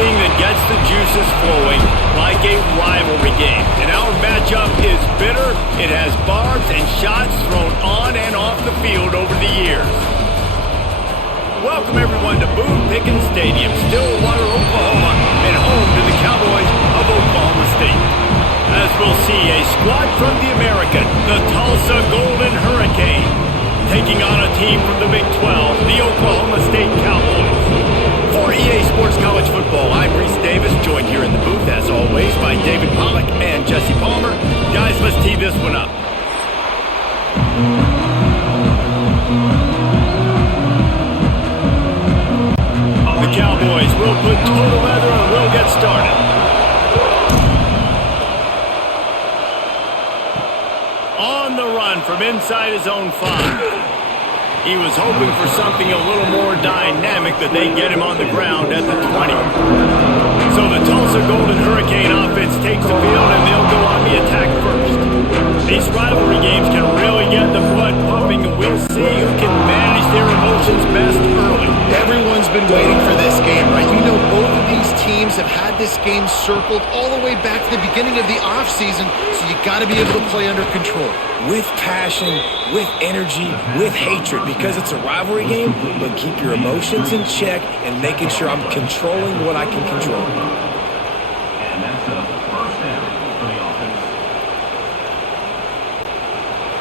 anything that gets the juices flowing, like a rivalry game. And our matchup is bitter. It has barbs and shots thrown on and off the field over the years. Welcome everyone to Boone Pickens Stadium, Stillwater, Oklahoma, and home to the Cowboys of Oklahoma State. As we'll see, a squad from the American, the Tulsa Golden Hurricane, taking on a team from the Big 12, the Oklahoma State Cowboys. For EA Sports College Football, I'm Reese Davis, joined here in the booth, as always, by David Pollack and Jesse Palmer. Guys, let's tee this one up. The Cowboys will put total leather and we'll get started. On the run from inside his own 5. He was hoping for something a little more dynamic, that they get him on the ground at the 20. So the Tulsa Golden Hurricane offense takes the field and they'll go on the attack first. These rivalry games can really get the blood pumping, and we'll see who can manage their emotions best early. Everyone's been waiting for this game, right? You know, both of these teams have had this game circled all the way back to the beginning of the offseason, so you got to be able to play under control. With passion, with energy, with hatred, because it's a rivalry game, but keep your emotions in check and making sure I'm controlling what I can control. And that's the first down for the offense.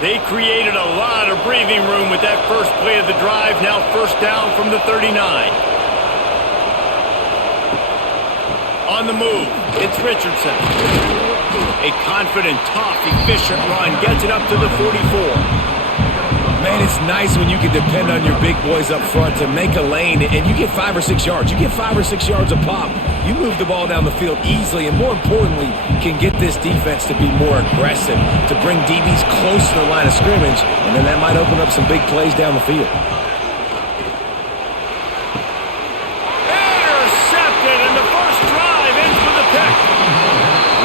They created a lot of breathing room with that first play of the drive. Now first down from the 39. On the move, it's Richardson. A confident, tough, efficient run gets it up to the 44. Man, it's nice when you can depend on your big boys up front to make a lane and you get 5 or 6 yards. You get 5 or 6 yards a pop. You move the ball down the field easily, and more importantly, can get this defense to be more aggressive, to bring DBs close to the line of scrimmage, and then that might open up some big plays down the field. Intercepted, and the first drive ends with a pick.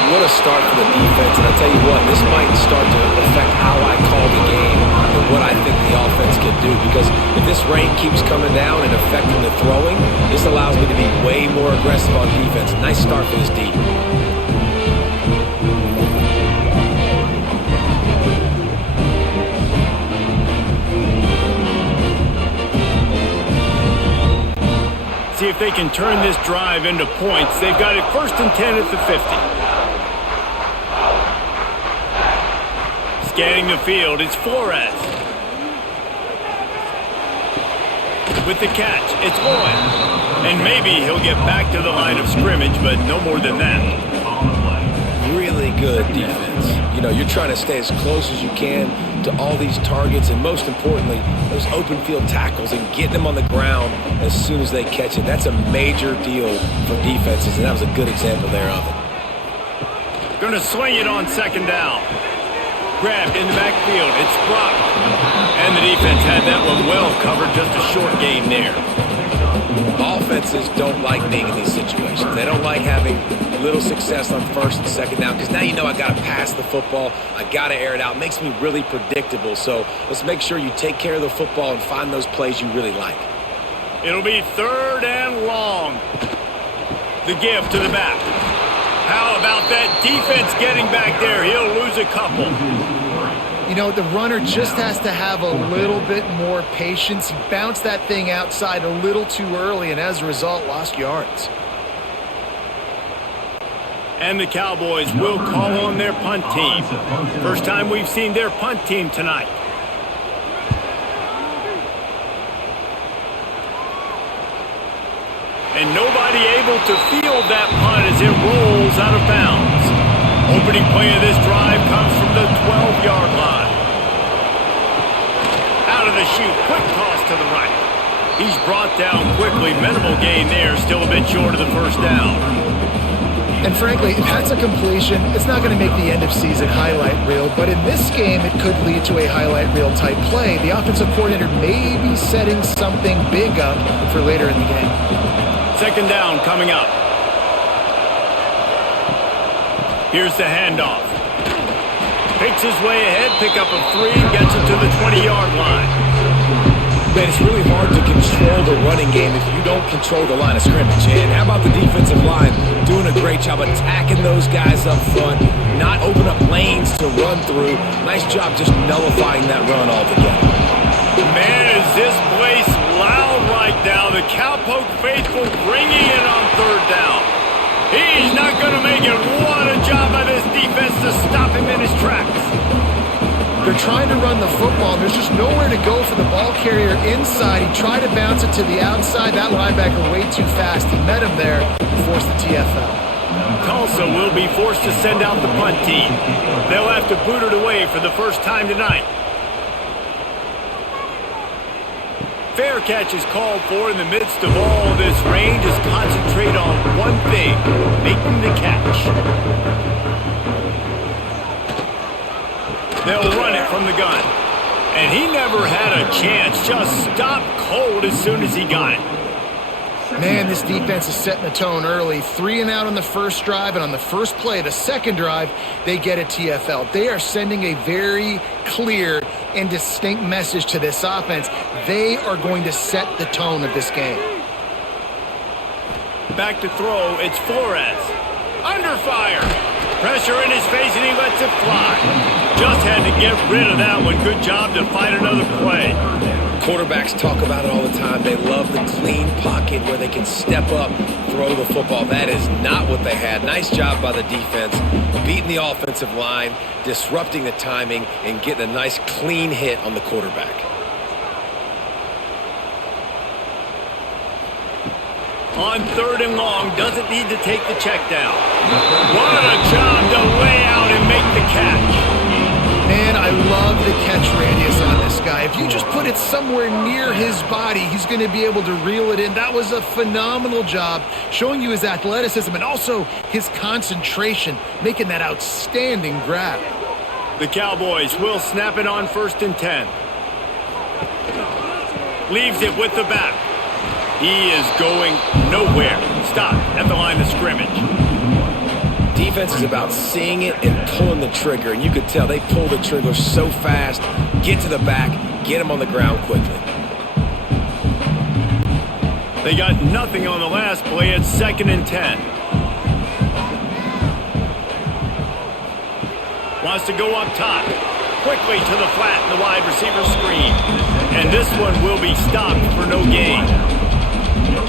What a start for the defense, and I tell you what, this might start to affect how I call the game and what I think the offense can do, because if this rain keeps coming down and affecting the throwing, this allows me to be way more aggressive on defense. Nice start for this D. See if they can turn this drive into points. They've got it first and 10 at the 50. Scanning the field, it's Flores. With the catch, it's Boyd. And maybe he'll get back to the line of scrimmage, but no more than that. Really good defense. You know, you're trying to stay as close as you can to all these targets, and most importantly, those open field tackles and getting them on the ground as soon as they catch it. That's a major deal for defenses, and that was a good example there of it. Gonna swing it on second down. Grabbed in the backfield, it's Brock. And the defense had that one well covered, just a short gain there. Offenses don't like being in these situations. They don't like having little success on first and second down, because now you know I got to pass the football, I got to air it out. It makes me really predictable. So let's make sure you take care of the football and find those plays you really like. It'll be third and long. The give to the back. How about that defense getting back there? He'll lose a couple. You know, the runner just has to have a little bit more patience. He bounced that thing outside a little too early, and as a result, lost yards. And the Cowboys will call on their punt team. First time we've seen their punt team tonight. And nobody able to field that punt as it rolls out of bounds. Opening play of this drive comes from the 12-yard line. Out of the chute, quick toss to the right. He's brought down quickly. Minimal gain there, still a bit short of the first down. And frankly, if that's a completion, it's not going to make the end-of-season highlight reel, but in this game, it could lead to a highlight reel type play. The offensive coordinator may be setting something big up for later in the game. Second down coming up. Here's the handoff. Picks his way ahead, pick up of 3, gets it to the 20-yard line. Man, it's really hard to control the running running game if you don't control the line of scrimmage. And how about the defensive line doing a great job attacking those guys up front, not open up lanes to run through. Nice job just nullifying that run altogether. Man, is this place loud right now. The Cowpoke faithful bringing it on third down. He's not going to make it. What a job by this defense to stop him in his tracks. They're trying to run the football. There's just nowhere to go for the ball carrier inside. He tried to bounce it to the outside. That linebacker way too fast. He met him there and forced the TFL. Tulsa will be forced to send out the punt team. They'll have to boot it away for the first time tonight. Fair catch is called for in the midst of all this rain. Just concentrate on one thing, making the catch. They'll run it from the gun. And he never had a chance. Just stopped cold as soon as he got it. Man, this defense is setting the tone early. 3 and out on the first drive, and on the first play, the second drive, they get a TFL. They are sending a very clear and distinct message to this offense. They are going to set the tone of this game. Back to throw, it's Flores. Under fire. Pressure in his face, and he lets it fly. Just had to get rid of that one. Good job to find another play. Quarterbacks talk about it all the time. They love the clean pocket where they can step up, throw the football. That is not what they had. Nice job by the defense, beating the offensive line, disrupting the timing, and getting a nice clean hit on the quarterback. On third and long, doesn't need to take the check down. What a job to lay out and make the catch. Man, I love the catch radius on this guy. If you just put it somewhere near his body, he's going to be able to reel it in. That was a phenomenal job, showing you his athleticism and also his concentration, making that outstanding grab. The Cowboys will snap it on 1st and 10. Leaves it with the back. He is going nowhere. Stop at the line of scrimmage. Defense is about seeing it and pulling the trigger, and you could tell they pull the trigger so fast, get to the back, get him on the ground quickly. They got nothing on the last play at 2nd and 10. Wants to go up top. Quickly to the flat in the wide receiver screen. And this one will be stopped for no gain.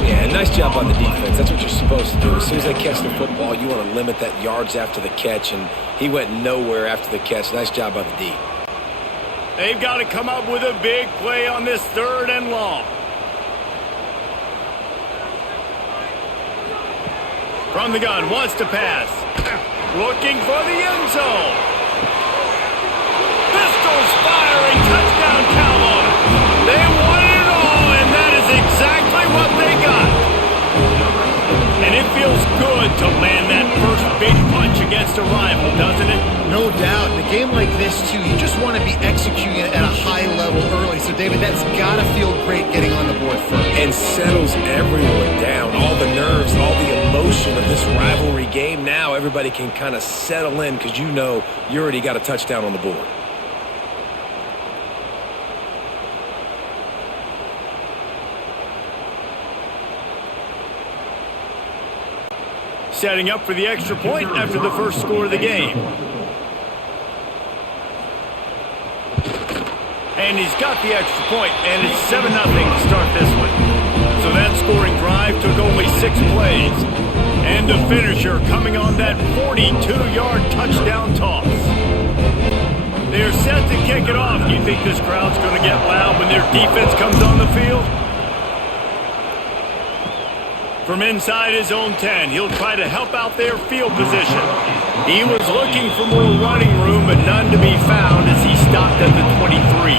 Yeah, nice job on the defense. That's what you're supposed to do. As soon as they catch the football, you want to limit that yards after the catch, and he went nowhere after the catch. Nice job by the D. They've got to come up with a big play on this 3rd and long. From the gun, wants to pass. Looking for the end zone. Pistols firing, touchdown Cowboys. They wanted it all, and that is exactly what they got. And it feels good to land that first big punch against a rival, doesn't it? No doubt. In a game like this, too, you just want to be executing it at a high level early. So, David, that's got to feel great getting on the board first. And settles everyone down. All the nerves, all the emotion of this rivalry game. Now everybody can kind of settle in because you know you already got a touchdown on the board. Setting up for the extra point after the first score of the game. And he's got the extra point, and it's 7-0 to start this one. So that scoring drive took only 6 plays. And the finisher coming on that 42-yard touchdown toss. They're set to kick it off. Do you think this crowd's going to get loud when their defense comes on the field? From inside his own 10, he'll try to help out their field position. He was looking for more running room, but none to be found as he stopped at the 23.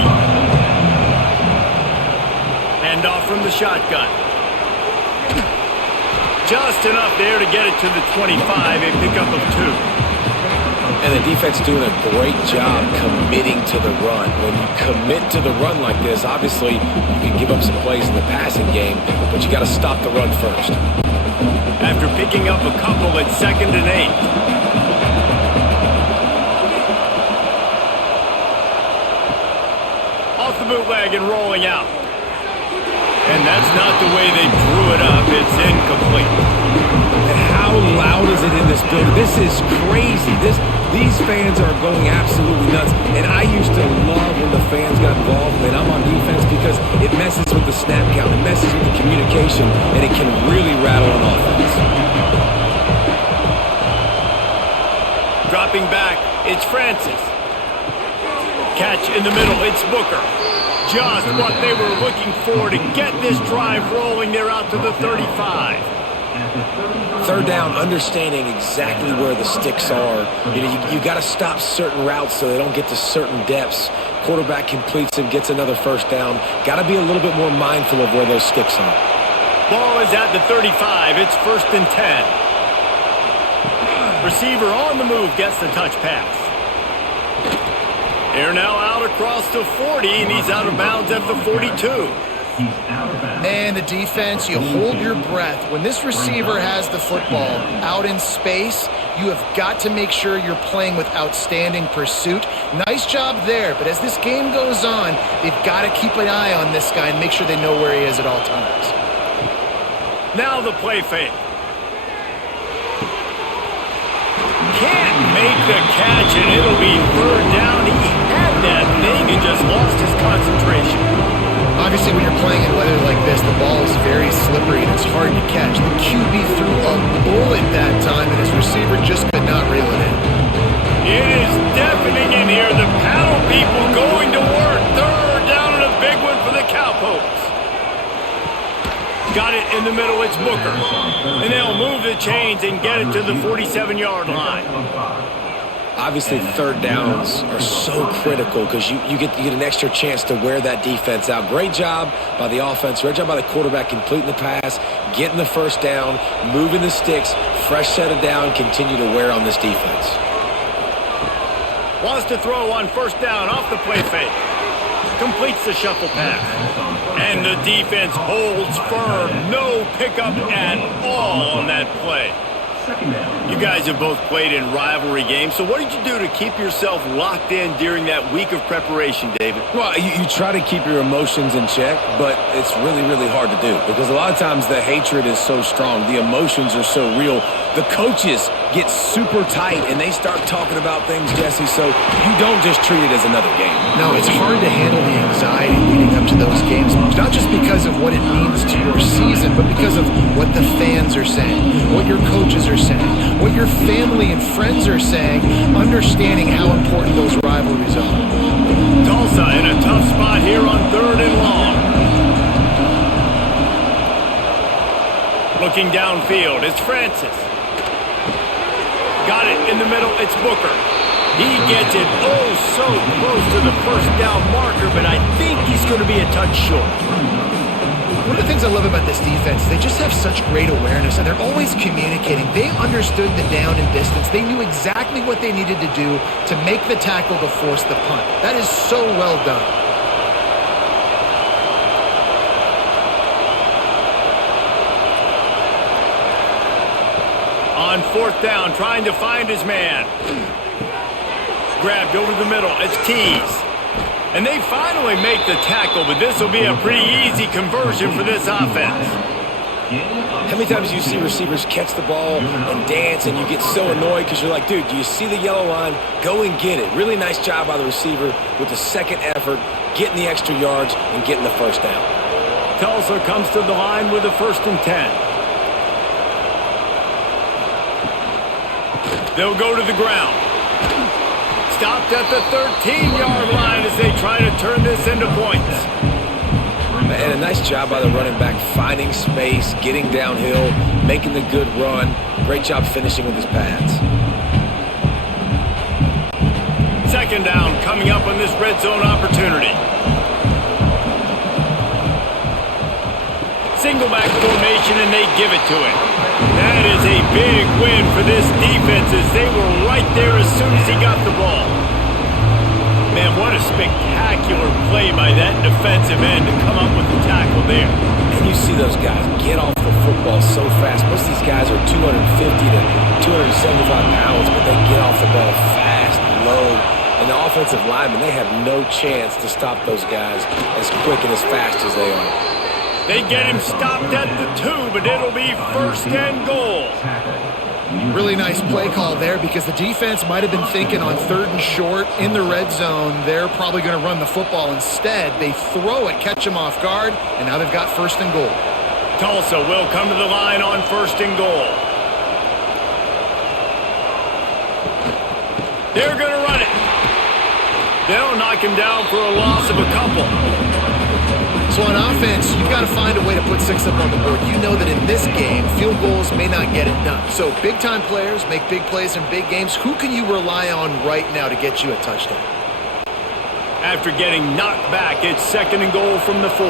Hand off from the shotgun. Just enough there to get it to the 25, a pickup of 2. And the defense doing a great job committing to the run. When you commit to the run like this, obviously you can give up some plays in the passing game, but you got to stop the run first. After picking up a couple at 2nd and 8. Off the bootleg and rolling out. And that's not the way they drew it up. It's incomplete. And how loud is it in this building? This is crazy. These fans are going absolutely nuts. And I used to love when the fans got involved when I'm on defense because it messes with the snap count, it messes with the communication, and it can really rattle an offense. Dropping back, it's Francis. Catch in the middle, it's Booker. Just what they were looking for to get this drive rolling. They're out to the 35. Third down, understanding exactly where the sticks are. You got to stop certain routes so they don't get to certain depths. Quarterback completes them, gets another first down. Got to be a little bit more mindful of where those sticks are. Ball is at the 35. It's 1st and 10. Receiver on the move gets the touch pass. They're now out across the 40, and he's out of bounds at the 42. Man, the defense, you hold your breath. When this receiver has the football out in space, you have got to make sure you're playing with outstanding pursuit. Nice job there, but as this game goes on, they've got to keep an eye on this guy and make sure they know where he is at all times. Now the play fake. Can't make the catch, and it'll be 3rd down. He had that thing and just lost his concentration. Obviously, when you're playing in weather like this, the ball is very slippery and it's hard to catch. The QB threw a bullet that time, and his receiver just could not reel it in. It is deafening in here. The paddle people going to work. 3rd down and a big one for the Cowpokes. Got it in the middle. It's Booker. And they'll move the chains and get it to the 47-yard line. Obviously, 3rd downs are so critical because you get an extra chance to wear that defense out. Great job by the offense. Great job by the quarterback completing the pass, getting the first down, moving the sticks, fresh set of down, continue to wear on this defense. Wants to throw on 1st down off the play fake. Completes the shuffle pass. And the defense holds firm. No pickup at all on that play. You guys have both played in rivalry games, so what did you do to keep yourself locked in during that week of preparation, David? Well, you try to keep your emotions in check, but it's really, really hard to do because a lot of times the hatred is so strong. The emotions are so real. The coaches get super tight, and they start talking about things, Jesse, so you don't just treat it as another game. No, it's hard to handle the anxiety leading up to those games, not just because of what it means to your season, but because of what the fans are saying, what your coaches are saying, what your family and friends are saying, understanding how important those rivalries are. Tulsa in a tough spot here on 3rd and long. Looking downfield, it's Francis. Got it in the middle, it's Booker. He gets it so close to the 1st down marker, but I think he's going to be a touch short. One of the things I love about this defense, they just have such great awareness, and they're always communicating. They understood the down and distance. They knew exactly what they needed to do to make the tackle to force the punt. That is so well done. On 4th down, trying to find his man. Grabbed over the middle, it's Tease. And they finally make the tackle, but this will be a pretty easy conversion for this offense. How many times do you see receivers catch the ball and dance and you get so annoyed because you're like, dude, do you see the yellow line? Go and get it. Really nice job by the receiver with the second effort, getting the extra yards and getting the 1st down. Tulsa comes to the line with a 1st and 10. They'll go to the ground. Stopped at the 13-yard line as they try to turn this into points. And a nice job by the running back, finding space, getting downhill, making the good run. Great job finishing with his pads. 2nd down coming up on this red zone opportunity. Single back formation, and they give it to him. That is a big win for this defense as they were right there as soon as he got the ball. Man, what a spectacular play by that defensive end to come up with the tackle there. And you see those guys get off the football so fast. Most of these guys are 250 to 275 pounds, but they get off the ball fast, low. And the offensive linemen, they have no chance to stop those guys as quick and as fast as they are. They get him stopped at the 2, but it'll be first and goal. Really nice play call there because the defense might have been thinking on 3rd and short in the red zone. They're probably going to run the football instead. They throw it, catch him off guard, and now they've got first and goal. Tulsa will come to the line on first and goal. They're going to run it. They'll knock him down for a loss of a couple. So on offense, you've got to find a way to put 6 up on the board. You know that in this game, field goals may not get it done. So big-time players make big plays in big games. Who can you rely on right now to get you a touchdown? After getting knocked back, it's 2nd and goal from the 4.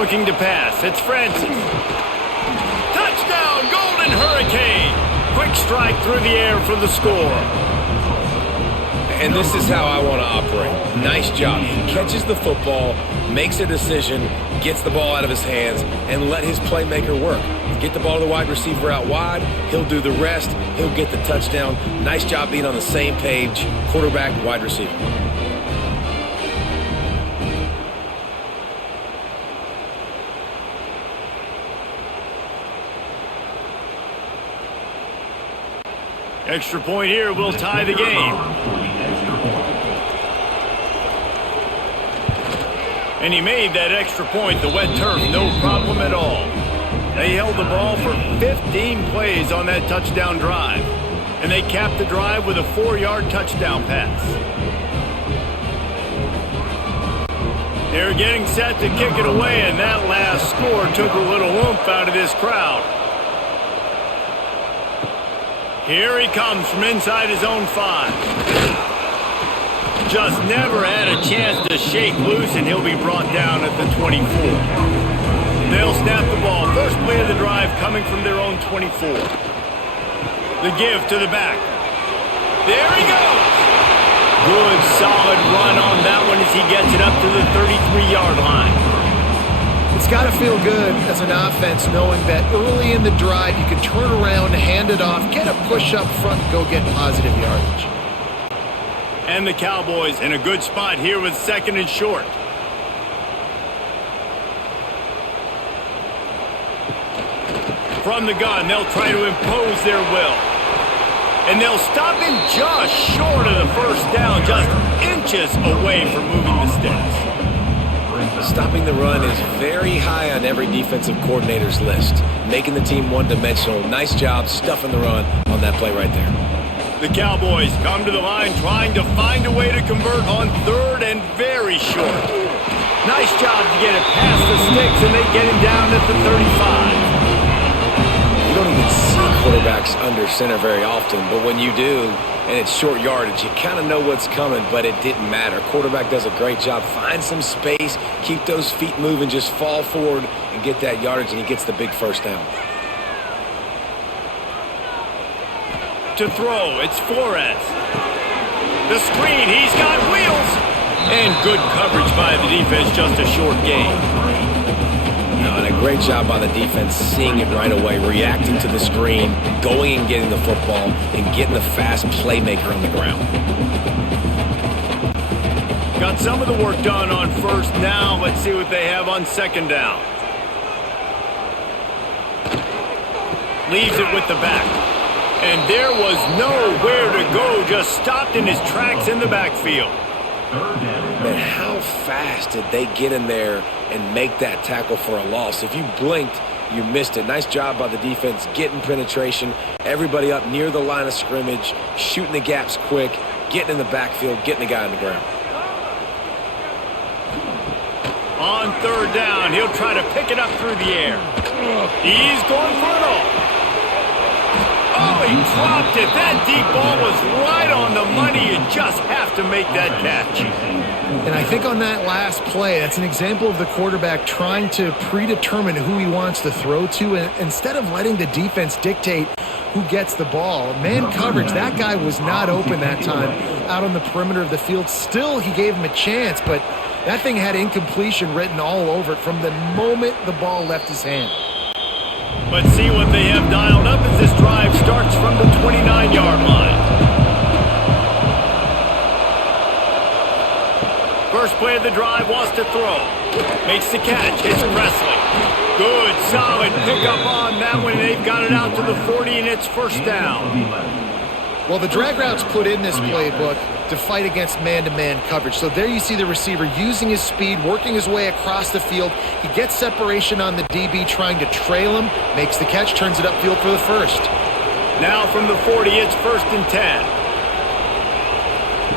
Looking to pass, it's Francis. Touchdown, Golden Hurricane! Quick strike through the air for the score. And this is how I want to operate. Nice job. He catches the football, makes a decision, gets the ball out of his hands, and let his playmaker work. Get the ball to the wide receiver out wide. He'll do the rest. He'll get the touchdown. Nice job being on the same page, quarterback, wide receiver. Extra point here will tie the game. And he made that extra point, the wet turf, no problem at all. They held the ball for 15 plays on that touchdown drive. And they capped the drive with a 4-yard touchdown pass. They're getting set to kick it away, and that last score took a little oomph out of this crowd. Here he comes from inside his own 5. Just never had a chance to shake loose, and he'll be brought down at the 24. They'll snap the ball. First play of the drive coming from their own 24. The give to the back. There he goes. Good, solid run on that one as he gets it up to the 33-yard line. It's got to feel good as an offense knowing that early in the drive you can turn around, hand it off, get a push up front, go get positive yardage. And the Cowboys in a good spot here with 2nd and short. From the gun, they'll try to impose their will. And they'll stop him just short of the first down, just inches away from moving the sticks. Stopping the run is very high on every defensive coordinator's list. Making the team one-dimensional. Nice job stuffing the run on that play right there. The Cowboys come to the line trying to find a way to convert on 3rd and very short. Nice job to get it past the sticks, and they get him down at the 35. You don't even see quarterbacks under center very often, but when you do, and it's short yardage, you kind of know what's coming, but it didn't matter. Quarterback does a great job. Find some space, keep those feet moving, just fall forward and get that yardage, and he gets the big first down. To throw, it's Flores. The screen, he's got wheels. And good coverage by the defense, just a short gain. And a great job by the defense seeing it right away, reacting to the screen, going and getting the football, and getting the fast playmaker on the ground. Got some of the work done on 1st. Now let's see what they have on 2nd down. Leaves it with the back. And there was nowhere to go, just stopped in his tracks in the backfield. Man, how fast did they get in there and make that tackle for a loss? If you blinked, you missed it. Nice job by the defense, getting penetration, everybody up near the line of scrimmage, shooting the gaps quick, getting in the backfield, getting the guy on the ground. On 3rd down, he'll try to pick it up through the air. He's going for it all. Oh, he dropped it. That deep ball was right on the money. You just have to make that catch. And I think on that last play, that's an example of the quarterback trying to predetermine who he wants to throw to, and instead of letting the defense dictate who gets the ball. Man coverage, that guy was not open that time out on the perimeter of the field. Still, he gave him a chance, but that thing had incompletion written all over it from the moment the ball left his hand. Let's see what they have dialed up as this drive starts from the 29-yard line. First play of the drive, wants to throw. Makes the catch. It's Presley. Good, solid pickup on that one. They've got it out to the 40, and it's first down. Well, the drag route's put in this playbook to fight against man-to-man coverage. So there you see the receiver using his speed, working his way across the field. He gets separation on the DB, trying to trail him, makes the catch, turns it upfield for the first. Now from the 40, it's 1st and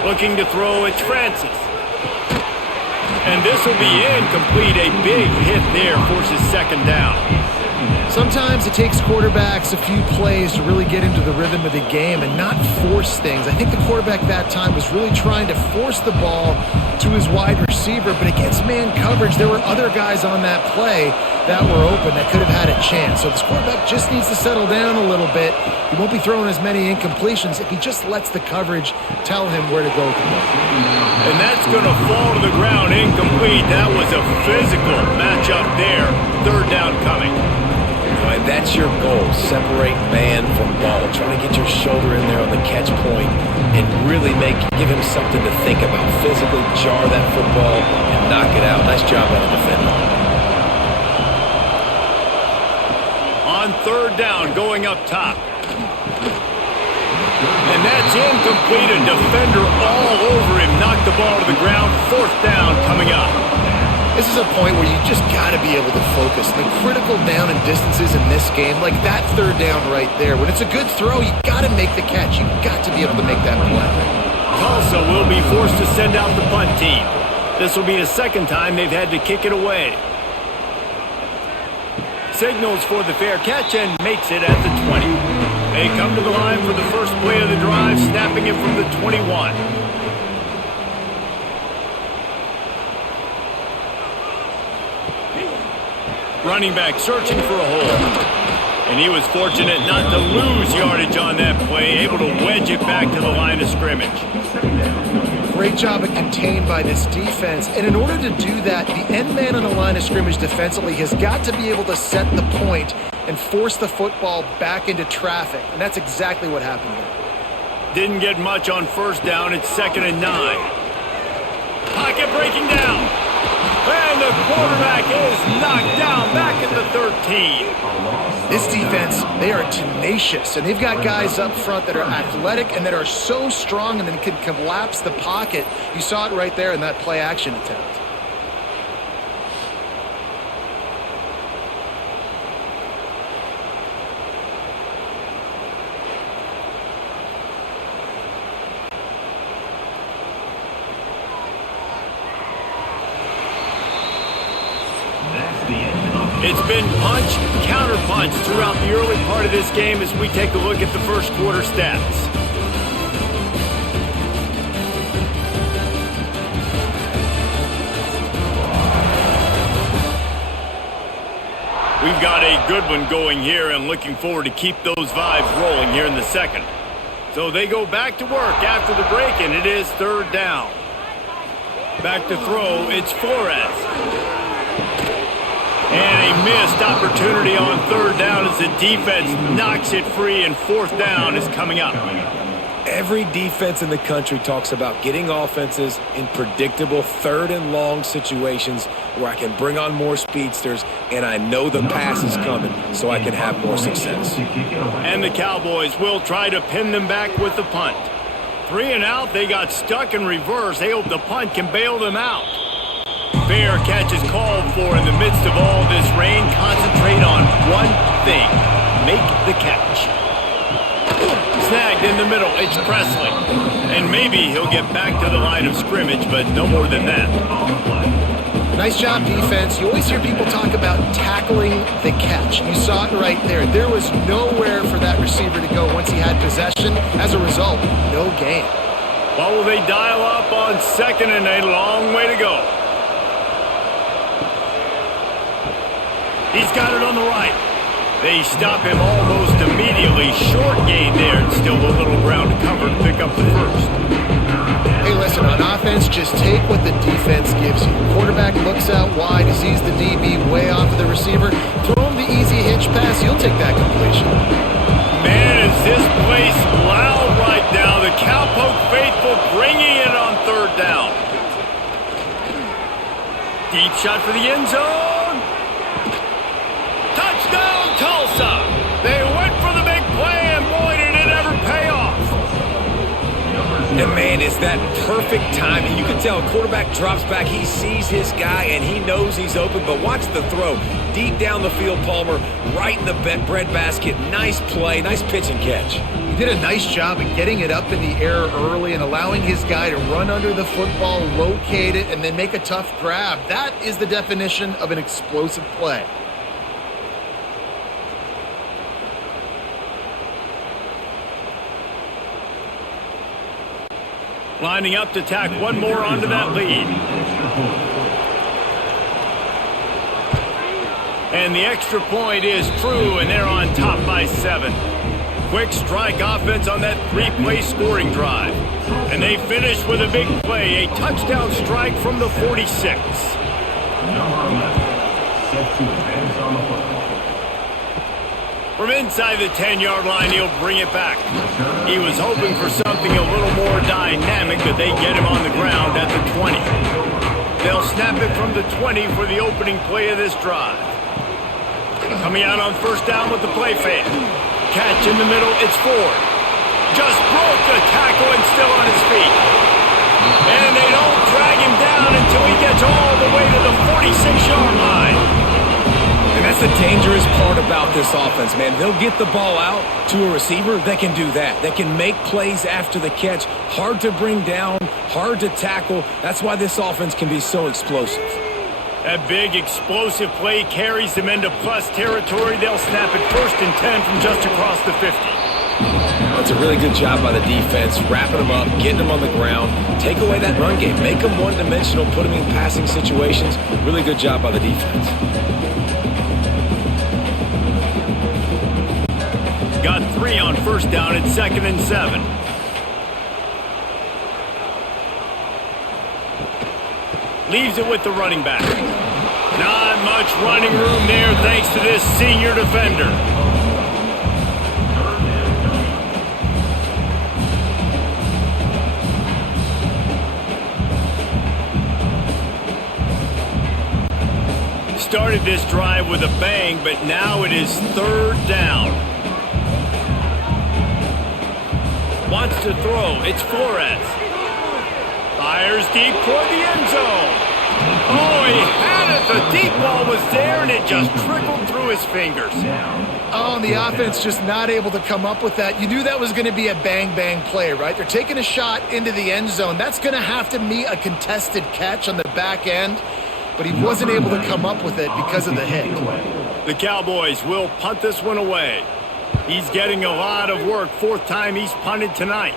10. Looking to throw, it's Francis. And this will be incomplete. A big hit there, forces second down. Sometimes it takes quarterbacks a few plays to really get into the rhythm of the game and not force things. I think the quarterback that time was really trying to force the ball to his wide receiver, but against man coverage, there were other guys on that play that were open that could have had a chance. So this quarterback just needs to settle down a little bit. He won't be throwing as many incompletions if he just lets the coverage tell him where to go. And that's going to fall to the ground, incomplete. That was a physical matchup there. 3rd down coming. And that's your goal, separate man from ball. Trying to get your shoulder in there on the catch point and really give him something to think about. Physically jar that football and knock it out. Nice job by the defender. On 3rd down, going up top. And that's incomplete. A defender all over him. Knocked the ball to the ground. 4th down coming up. This is a point where you just got to be able to focus. The critical down and distances in this game, like that 3rd down right there. When it's a good throw, you got to make the catch. You got to be able to make that play. Tulsa will be forced to send out the punt team. This will be the 2nd time they've had to kick it away. Signals for the fair catch and makes it at the 20. They come to the line for the first play of the drive, snapping it from the 21. Running back searching for a hole. And he was fortunate not to lose yardage on that play, able to wedge it back to the line of scrimmage. Great job of contained by this defense. And in order to do that, the end man on the line of scrimmage defensively has got to be able to set the point and force the football back into traffic. And that's exactly what happened there. Didn't get much on 1st down. It's 2nd and 9. Pocket breaking down. And the quarterback is knocked down back at the 13. This defense, they are tenacious, and they've got guys up front that are athletic and that are so strong and then can collapse the pocket. You saw it right there in that play action attempt. It's been punch, counter-punch throughout the early part of this game as we take a look at the first quarter stats. We've got a good one going here and looking forward to keep those vibes rolling here in the 2nd. So they go back to work after the break, and it is 3rd down. Back to throw, it's Flores. And a missed opportunity on 3rd down as the defense knocks it free, and 4th down is coming up. Every defense in the country talks about getting offenses in predictable 3rd and long situations where I can bring on more speedsters and I know the pass is coming so I can have more success. And the Cowboys will try to pin them back with the punt. 3 and out, they got stuck in reverse. They hope the punt can bail them out. Fair catch is called for in the midst of all this rain. Concentrate on one thing. Make the catch. Snagged in the middle. It's Presley. And maybe he'll get back to the line of scrimmage, but no more than that. Nice job, defense. You always hear people talk about tackling the catch. You saw it right there. There was nowhere for that receiver to go once he had possession. As a result, no gain. Well, will they dial up on 2nd and a long way to go? He's got it on the right. They stop him almost immediately. Short gain there, and still a little ground to cover to pick up the first. Hey, listen, on offense, just take what the defense gives you. Quarterback looks out wide. He sees the DB way off of the receiver. Throw him the easy hitch pass. He'll take that completion. Man, is this place loud right now. The Cowpoke faithful bringing it on 3rd down. Deep shot for the end zone. Touchdown, Tulsa. They went for the big play, and boy, did it ever pay off. And man, it's that perfect timing. You can tell quarterback drops back. He sees his guy, and he knows he's open. But watch the throw. Deep down the field, Palmer, right in the breadbasket. Nice play, nice pitch and catch. He did a nice job of getting it up in the air early and allowing his guy to run under the football, locate it, and then make a tough grab. That is the definition of an explosive play. Lining up to tack one more onto that lead. And the extra point is true, and they're on top by 7. Quick strike offense on that 3-play scoring drive. And they finish with a big play, a touchdown strike from the 46. From inside the 10-yard line, he'll bring it back. He was hoping for something a little more dynamic, but they get him on the ground at the 20. They'll snap it from the 20 for the opening play of this drive. Coming out on first down with the play fake. Catch in the middle, it's Ford. Just broke the tackle and still on his feet. And they don't drag him down until he gets all the way to the 46-yard line. And that's the dangerous part about this offense, man. They'll get the ball out to a receiver. They can do that. They can make plays after the catch. Hard to bring down, hard to tackle. That's why this offense can be so explosive. That big explosive play carries them into plus territory. They'll snap it 1st and 10 from just across the 50. That's a really good job by the defense, wrapping them up, getting them on the ground, take away that run game, make them one-dimensional, put them in passing situations. Really good job by the defense. Got 3 on first down at 2nd and 7. Leaves it with the running back. Not much running room there thanks to this senior defender. Started this drive with a bang, but now it is 3rd down. Wants to throw. It's Flores. Fires deep toward the end zone. Oh, he had it. The deep ball was there, and it just trickled through his fingers. Oh, and the offense just not able to come up with that. You knew that was going to be a bang-bang play, right? They're taking a shot into the end zone. That's going to have to meet a contested catch on the back end, but he wasn't able to come up with it because of the hit. The Cowboys will punt this one away. He's getting a lot of work. 4th time he's punted tonight.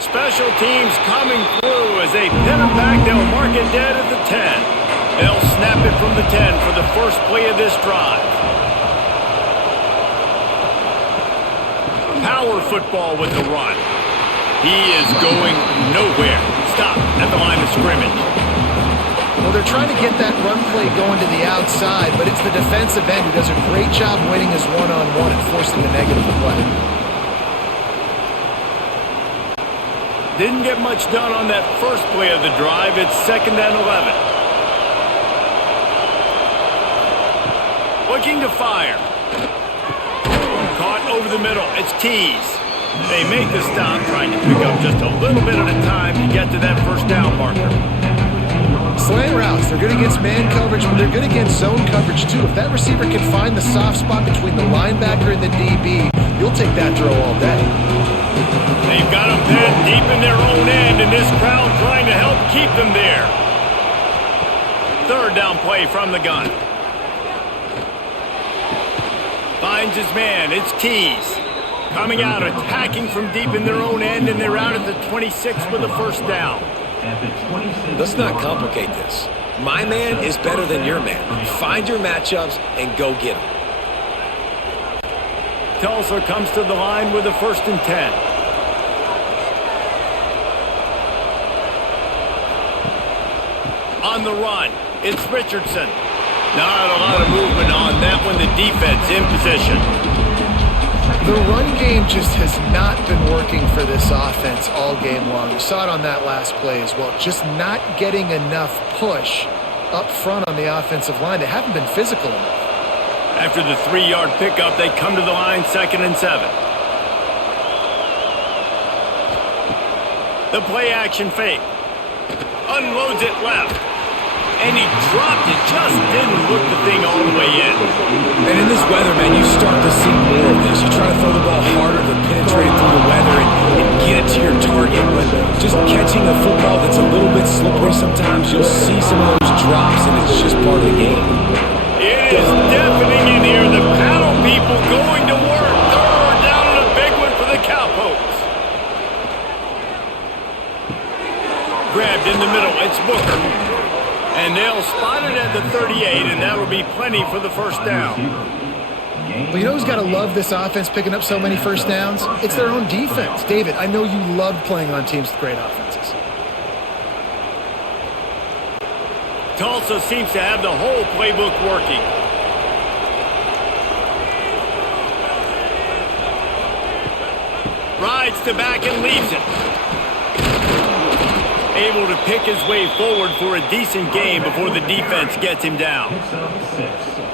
Special teams coming through as they pin him back. They'll mark it dead at the 10. They'll snap it from the 10 for the first play of this drive. Power football with the run. He is going nowhere. Stop at the line of scrimmage. Well, they're trying to get that run play going to the outside, but it's the defensive end who does a great job winning his one-on-one and forcing the negative play. Didn't get much done on that first play of the drive. It's 2nd and 11. Looking to fire. Caught over the middle. It's Tease. They make the stop, trying to pick up just a little bit at a time to get to that first down marker. Slant routes, they're good against man coverage, but they're good against zone coverage too. If that receiver can find the soft spot between the linebacker and the DB, you'll take that throw all day. They've got them pinned deep in their own end, and this crowd trying to help keep them there. 3rd down play from the gun. Finds his man. It's Tease. Coming out, attacking from deep in their own end, and they're out at the 26 with a first down. Let's not complicate this. My man is better than your man. Find your matchups and go get them. Tulsa comes to the line with a 1st and 10. On the run, it's Richardson. Not a lot of movement on that one. The defense in position. The run game just has not been working for this offense all game long. You saw it on that last play as well. Just not getting enough push up front on the offensive line. They haven't been physical enough. After the 3-yard pickup, they come to the line 2nd and 7. The play-action fake. Unloads it left. And he dropped it. Just didn't look the thing all the way in. And in this weather, man, you start to see more of this. You try to throw the ball harder to penetrate it through the weather and get it to your target. But just catching a football that's a little bit slippery sometimes, you'll see some of those drops, and it's just part of the game. It is deafening in here. The paddle people going to work. 3rd down and a big one for the Cowpokes. Grabbed in the middle. It's Booker. And they'll spot it at the 38, and that'll be plenty for the first down. Well, you know who's got to love this offense picking up so many first downs? It's their own defense. David, I know you love playing on teams with great offenses. Tulsa seems to have the whole playbook working. Rides to back and leaves it. Able to pick his way forward for a decent game before the defense gets him down.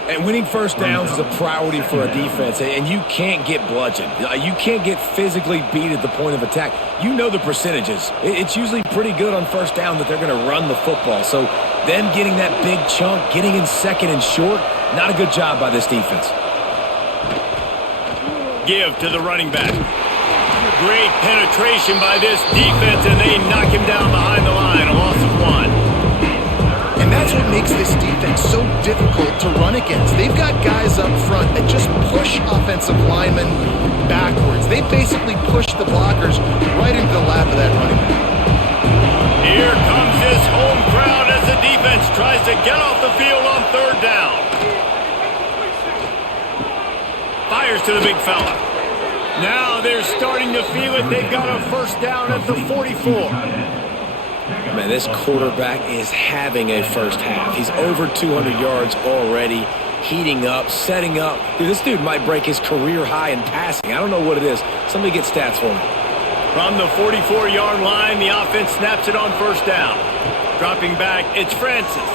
And winning first downs is a priority for a defense, and you can't get bludgeoned. You can't get physically beat at the point of attack. You know the percentages. It's usually pretty good on first down that they're going to run the football. So them getting that big chunk, getting in 2nd and short, not a good job by this defense. Give to the running back. Great penetration by this defense, and they knock him down behind the line. A loss of 1. And that's what makes this defense so difficult to run against. They've got guys up front that just push offensive linemen backwards. They basically push the blockers right into the lap of that running back. Here comes this home crowd as the defense tries to get off the field on 3rd down. Fires to the big fella. Now they're starting to feel it. They've got a first down at the 44. Man, this quarterback is having a first half. He's over 200 yards already, heating up, setting up. Dude, this dude might break his career high in passing. I don't know what it is. Somebody get stats for me. From the 44-yard line, the offense snaps it on first down. Dropping back, it's Francis.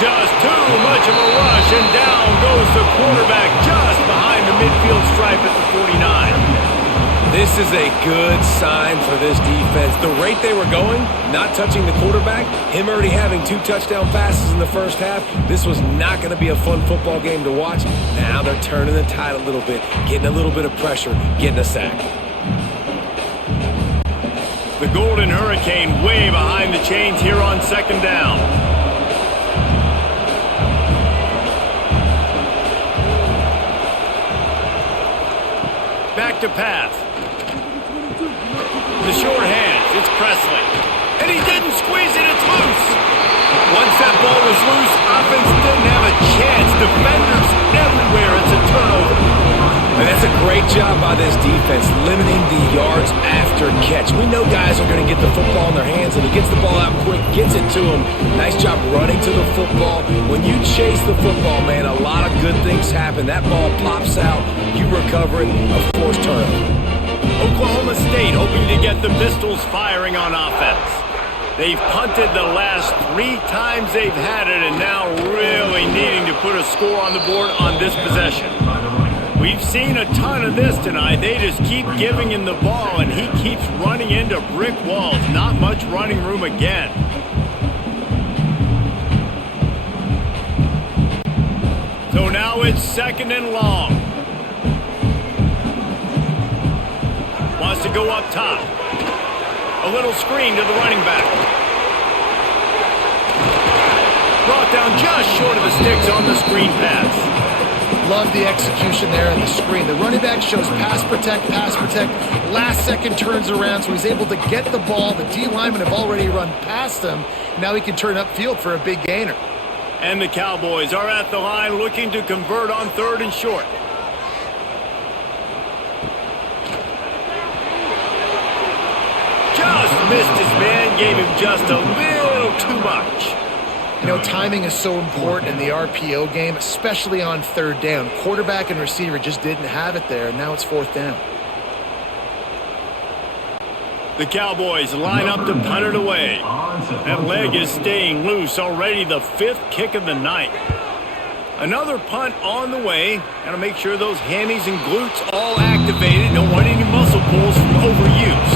Just too much of a rush, and down goes the quarterback just behind the midfield stripe at the 49. This is a good sign for this defense. The rate they were going, not touching the quarterback, him already having 2 touchdown passes in the first half, this was not going to be a fun football game to watch. Now they're turning the tide a little bit, getting a little bit of pressure, getting a sack. The Golden Hurricane way behind the chains here on 2nd down. Back to pass. The short hands, it's Presley. And he didn't squeeze it, it's loose. Once that ball was loose, offense didn't have a chance. Defenders everywhere, it's a turnover. And that's a great job by this defense, limiting the yards after catch. We know guys are going to get the football in their hands, and he gets the ball out quick, gets it to them. Nice job running to the football. When you chase the football, man, a lot of good things happen. That ball pops out, you recover it, a forced turnover. Oklahoma State hoping to get the Pistols firing on offense. They've punted the last 3 times they've had it, and now really needing to put a score on the board on this possession. We've seen a ton of this tonight. They just keep giving him the ball, and he keeps running into brick walls. Not much running room again. So now it's 2nd and long. Wants to go up top. A little screen to the running back. Brought down just short of the sticks on the screen pass. Love the execution there on the screen. The running back shows pass protect, last second turns around, so he's able to get the ball. The D linemen have already run past him. Now he can turn upfield for a big gainer. And the Cowboys are at the line looking to convert on 3rd and short. Just missed his man, gave him just a little too much. You know, timing is so important in the RPO game, especially on 3rd down. Quarterback and receiver just didn't have it there, and now it's 4th down. The The Cowboys line up to punt it away. That leg is staying loose, already the 5th kick of the night. Another punt on the way. Got to make sure those hammies and glutes all activated. Don't want any muscle pulls from overuse.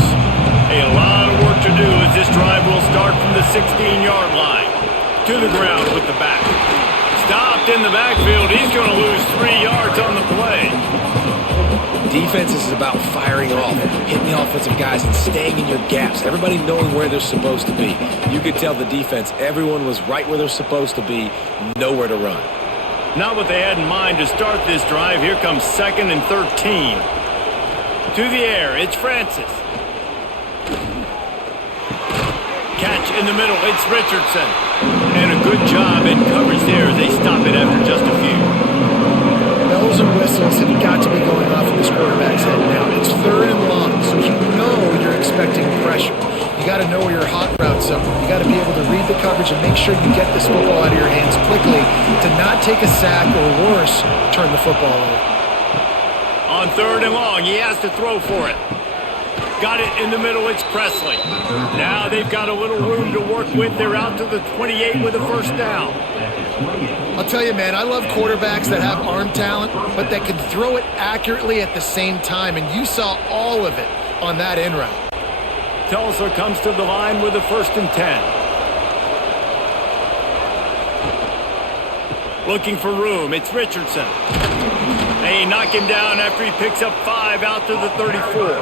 A lot of work to do as this drive will start from the 16-yard line. To the ground with the back. Stopped in the backfield. He's going to lose 3 yards on the play. Defense is about firing off, hitting the offensive guys and staying in your gaps. Everybody knowing where they're supposed to be. You could tell the defense, everyone was right where they're supposed to be, nowhere to run. Not what they had in mind to start this drive. Here comes 2nd and 13. To the air, it's Francis. Catch in the middle, it's Richardson. And a good job in coverage there as they stop it after just a few. Bells and whistles have got to be going off in this quarterback's head now. It's 3rd and long, so you know you're expecting pressure. You got to know where your hot routes are. You got to be able to read the coverage and make sure you get this football out of your hands quickly to not take a sack or worse, turn the football over. On 3rd and long, he has to throw for it. Got it in the middle, it's Presley. Now they've got a little room to work with. They're out to the 28 with a 1st down. I'll tell you, man, I love quarterbacks that have arm talent, but that can throw it accurately at the same time, and you saw all of it on that in route. Tulsa comes to the line with a 1st and 10. Looking for room, it's Richardson. They knock him down after he picks up 5 out to the 34.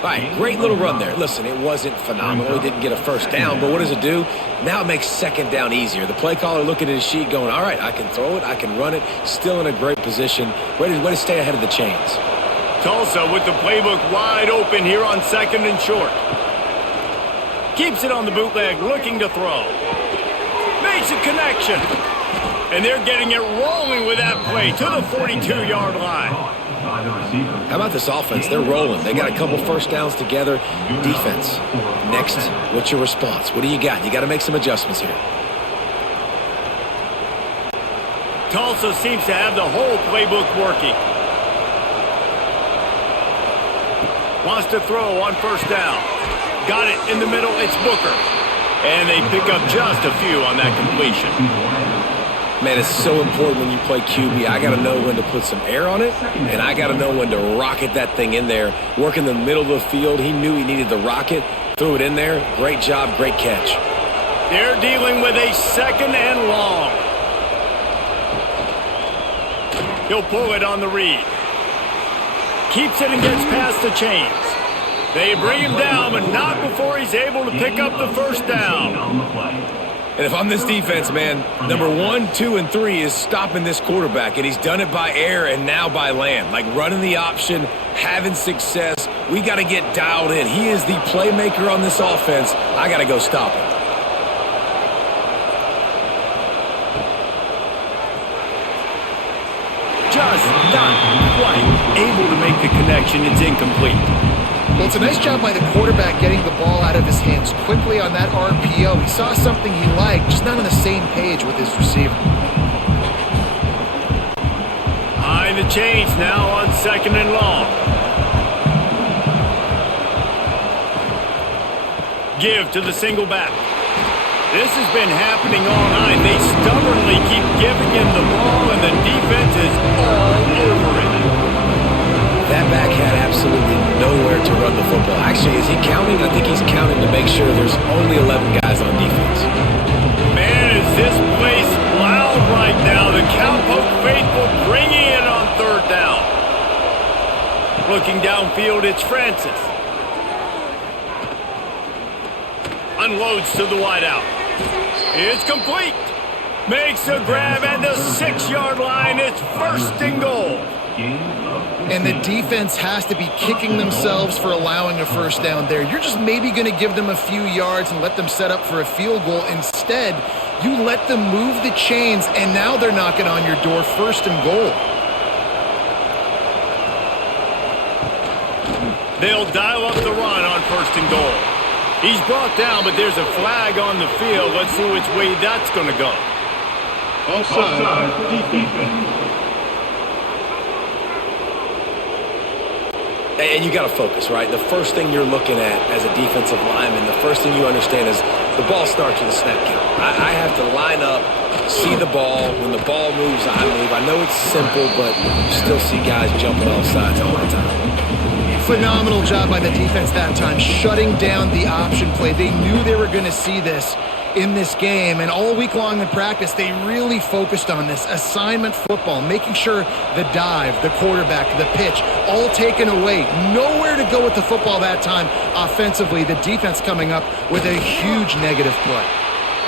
All right, great little run there. Listen, it wasn't phenomenal. He didn't get a 1st down, but what does it do? Now it makes 2nd down easier. The play caller looking at his sheet going, all right, I can throw it, I can run it, still in a great position. Way to stay ahead of the chains. Tulsa with the playbook wide open here on 2nd and short. Keeps it on the bootleg, looking to throw. Makes a connection. And they're getting it rolling with that play to the 42-yard line. How about this offense? They're rolling. They got a couple 1st downs together. Defense. Next, what's your response? What do you got? You got to make some adjustments here. Tulsa seems to have the whole playbook working. Wants to throw on 1st down. Got it in the middle. It's Booker. And they pick up just a few on that completion. Man, it's so important when you play QB. I got to know when to put some air on it, and I got to know when to rocket that thing in there. Work in the middle of the field. He knew he needed the rocket. Threw it in there. Great job, great catch. They're dealing with a 2nd and long. He'll pull it on the read. Keeps it and gets past the chains. They bring him down, but not before he's able to pick up the 1st down. And if I'm this defense, man, number 1, 2, and 3 is stopping this quarterback, and he's done it by air and now by land. Like running the option, having success. We got to get dialed in. He is the playmaker on this offense. I got to go stop him. Just not quite able to make the connection. It's incomplete. Well, it's a nice job by the quarterback getting the ball out of his hands quickly on that RPO. He saw something he liked, just not on the same page with his receiver. Behind the chains now on 2nd and long. Give to the single back. This has been happening all night. They stubbornly keep giving him the ball, and the defense is all over it. That back had absolutely nowhere to run the football. Actually, is he counting? I think he's counting to make sure there's only 11 guys on defense. Man, is this place loud right now. The Cowpoke faithful bringing it on 3rd down. Looking downfield, it's Francis. Unloads to the wideout. It's complete. Makes a grab at the 6-yard line. It's 1st and goal. And the defense has to be kicking themselves for allowing a 1st down there. You're just maybe going to give them a few yards and let them set up for a field goal. Instead, you let them move the chains, and now they're knocking on your door, 1st and goal. They'll dial up the run on 1st and goal. He's brought down, but there's a flag on the field. Let's see which way that's going to go. Offside, defense. And you got to focus, right? The first thing you're looking at as a defensive lineman, the first thing you understand is the ball starts with a snap count. I have to line up, see the ball. When the ball moves, I move. I know it's simple, but you still see guys jumping off sides all the time. Phenomenal job by the defense that time, shutting down the option play. They knew they were going to see this in this game, and all week long in practice, they really focused on this assignment football, making sure the dive, the quarterback, the pitch, all taken away. Nowhere to go with the football that time offensively. The defense coming up with a huge negative play.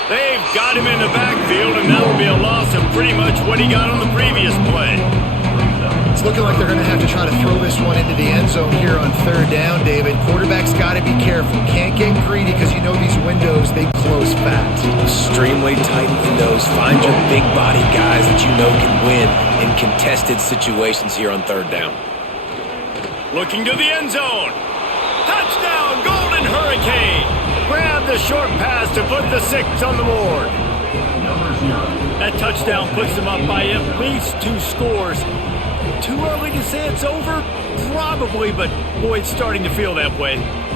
They've got him in the backfield, and that'll be a loss of pretty much what he got on the previous play. It's looking like they're going to have to try to throw this one into the end zone here on third down, David. Quarterback's got to be careful. Can't get greedy because you know these windows, they close fast. Extremely tight windows. Find your big body guys that you know can win in contested situations here on third down. Looking to the end zone. Touchdown, Golden Hurricane. Grab the short pass to put the 6 on the board. That touchdown puts them up by at least 2 scores. Too early to say it's over? Probably, but boy, it's starting to feel that way.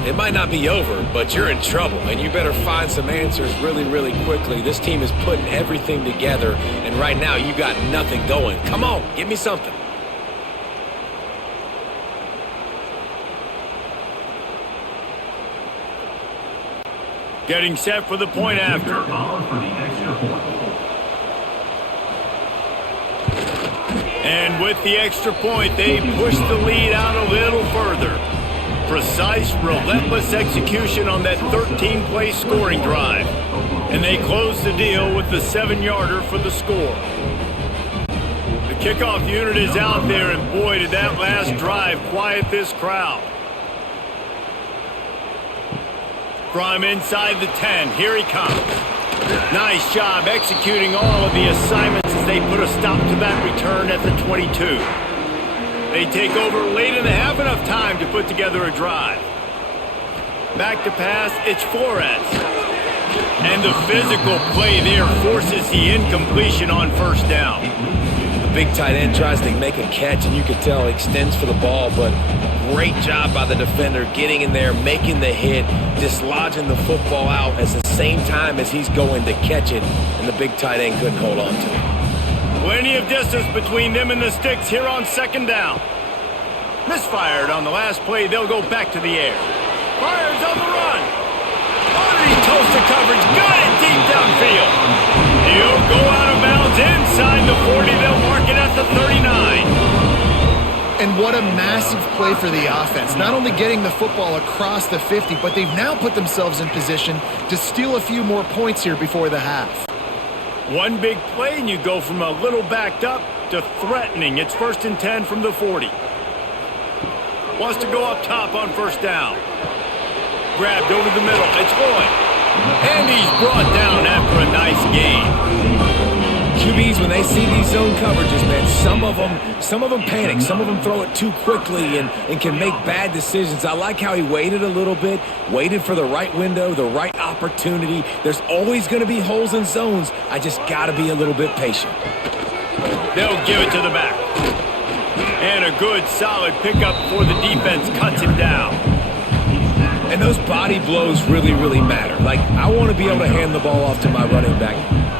It might not be over, but you're in trouble, and you better find some answers really, really quickly. This team is putting everything together, and right now you got nothing going. Come on, give me something. Getting set for the point after. And with the extra point, they push the lead out a little further. Precise, relentless execution on that 13-play scoring drive. And they close the deal with the 7-yarder for the score. The kickoff unit is out there, and boy, did that last drive quiet this crowd. From inside the 10, here he comes. Nice job executing all of the assignments as they put a stop to that return at the 22. They take over late in the half, enough time to put together a drive. Back to pass, it's Flores. And the physical play there forces the incompletion on first down. The big tight end tries to make a catch, and you can tell he extends for the ball, but great job by the defender getting in there, making the hit, dislodging the football out at the same time as he's going to catch it, and the big tight end couldn't hold on to it. Plenty of distance between them and the sticks here on second down. Misfired on the last play, they'll go back to the air. Fires on the run. Underneath Tulsa coverage, got it deep downfield. He'll go out of bounds inside the 40, they'll mark it at the 39. And what a massive play for the offense. Not only getting the football across the 50, but they've now put themselves in position to steal a few more points here before the half. One big play, and you go from a little backed up to threatening. It's 1st and 10 from the 40. Wants to go up top on first down. Grabbed over the middle. It's Lloyd. And he's brought down after a nice gain. QBs, when they see these zone coverages, man, some of them panic. Some of them throw it too quickly and can make bad decisions. I like how he waited a little bit, waited for the right window, the right opportunity. There's always going to be holes in zones. I just got to be a little bit patient. They'll give it to the back. And a good, solid pickup before the defense cuts him down. And those body blows really, really matter. Like, I want to be able to hand the ball off to my running back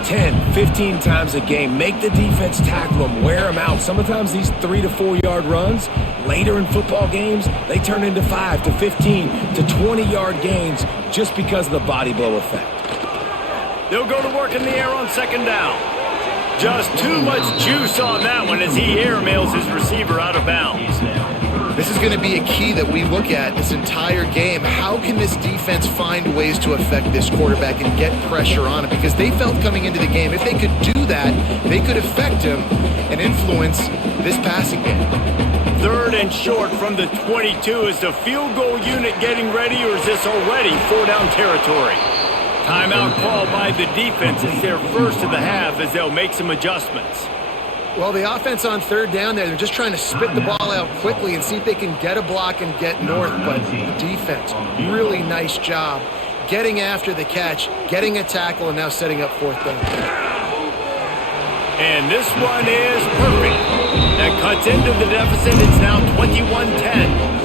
10, 15 times a game. Make the defense tackle them, wear them out. Sometimes these 3 to 4 yard runs, later in football games, they turn into 5 to 15 to 20 yard gains just because of the body blow effect. They'll go to work in the air on second down. Just too much juice on that one as he airmails his receiver out of bounds. This is going to be a key that we look at this entire game. How can this defense find ways to affect this quarterback and get pressure on him? Because they felt coming into the game, if they could do that, they could affect him and influence this passing game. 3rd and short from the 22. Is the field goal unit getting ready, or is this already 4-down territory? Timeout called by the defense. It's their first of the half as they'll make some adjustments. Well, the offense on 3rd down there, they're just trying to spit the ball out quickly and see if they can get a block and get north. But the defense, really nice job getting after the catch, getting a tackle, and now setting up 4th down. And this one is perfect. That cuts into the deficit. It's now 21-10.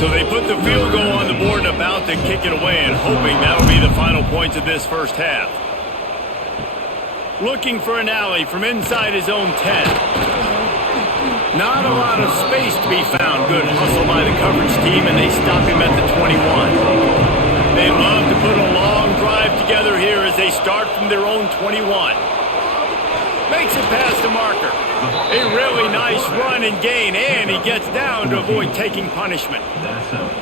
So they put the field goal on the board and about to kick it away and hoping that'll be the final points of this first half. Looking for an alley from inside his own 10. Not a lot of space to be found. Good hustle by the coverage team, and they stop him at the 21. They love to put a long drive together here as they start from their own 21. Makes it past the marker. A really nice run and gain, and he gets down to avoid taking punishment.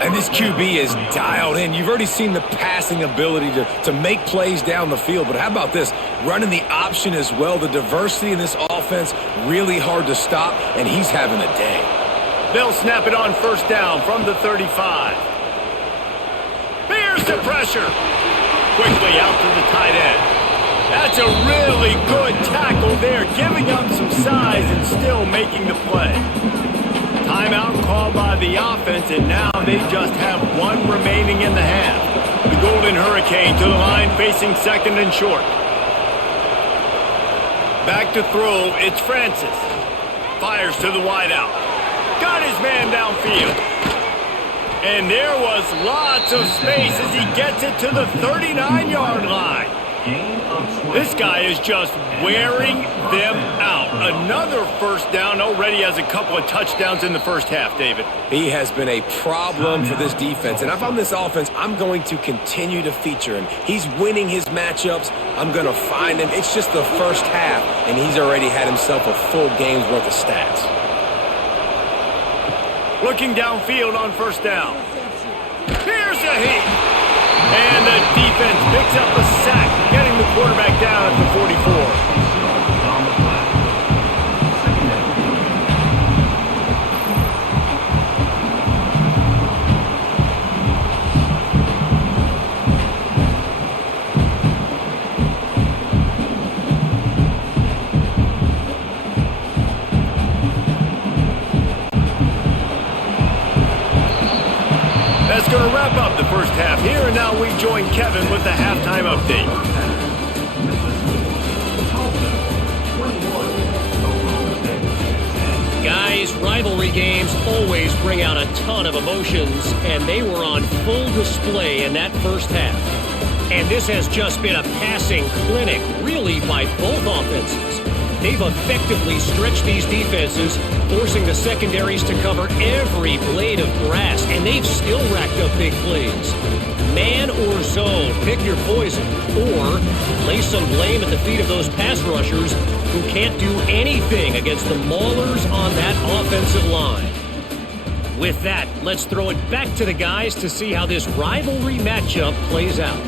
And this QB is dialed in. You've already seen the passing ability to make plays down the field, but how about this? Running the option as well. The diversity in this offense, really hard to stop, and he's having a day. They'll snap it on first down from the 35. Here's the pressure. Quickly out to the tight end. That's a really good tackle there, giving up some size and still making the play. Timeout called by the offense, and now they just have one remaining in the half. The Golden Hurricane to the line facing second and short. Back to throw, it's Francis. Fires to the wideout. Got his man downfield. And there was lots of space as he gets it to the 39-yard line. This guy is just wearing them out. Another first down, already has a couple of touchdowns in the first half, David. He has been a problem for this defense. And if I'm this offense, I'm going to continue to feature him. He's winning his matchups. I'm going to find him. It's just the first half, and he's already had himself a full game's worth of stats. Looking downfield on first down. Here's a hit. And the defense picks up a sack, getting the quarterback down at the 44. That's going to wrap up the first half here, and now we join Kevin with the halftime update. Guys, rivalry games always bring out a ton of emotions, and they were on full display in that first half. And this has just been a passing clinic, really, by both offenses. They've effectively stretched these defenses, forcing the secondaries to cover every blade of grass, and they've still racked up big plays. Man or zone, pick your poison, or lay some blame at the feet of those pass rushers who can't do anything against the maulers on that offensive line. With that, let's throw it back to the guys to see how this rivalry matchup plays out.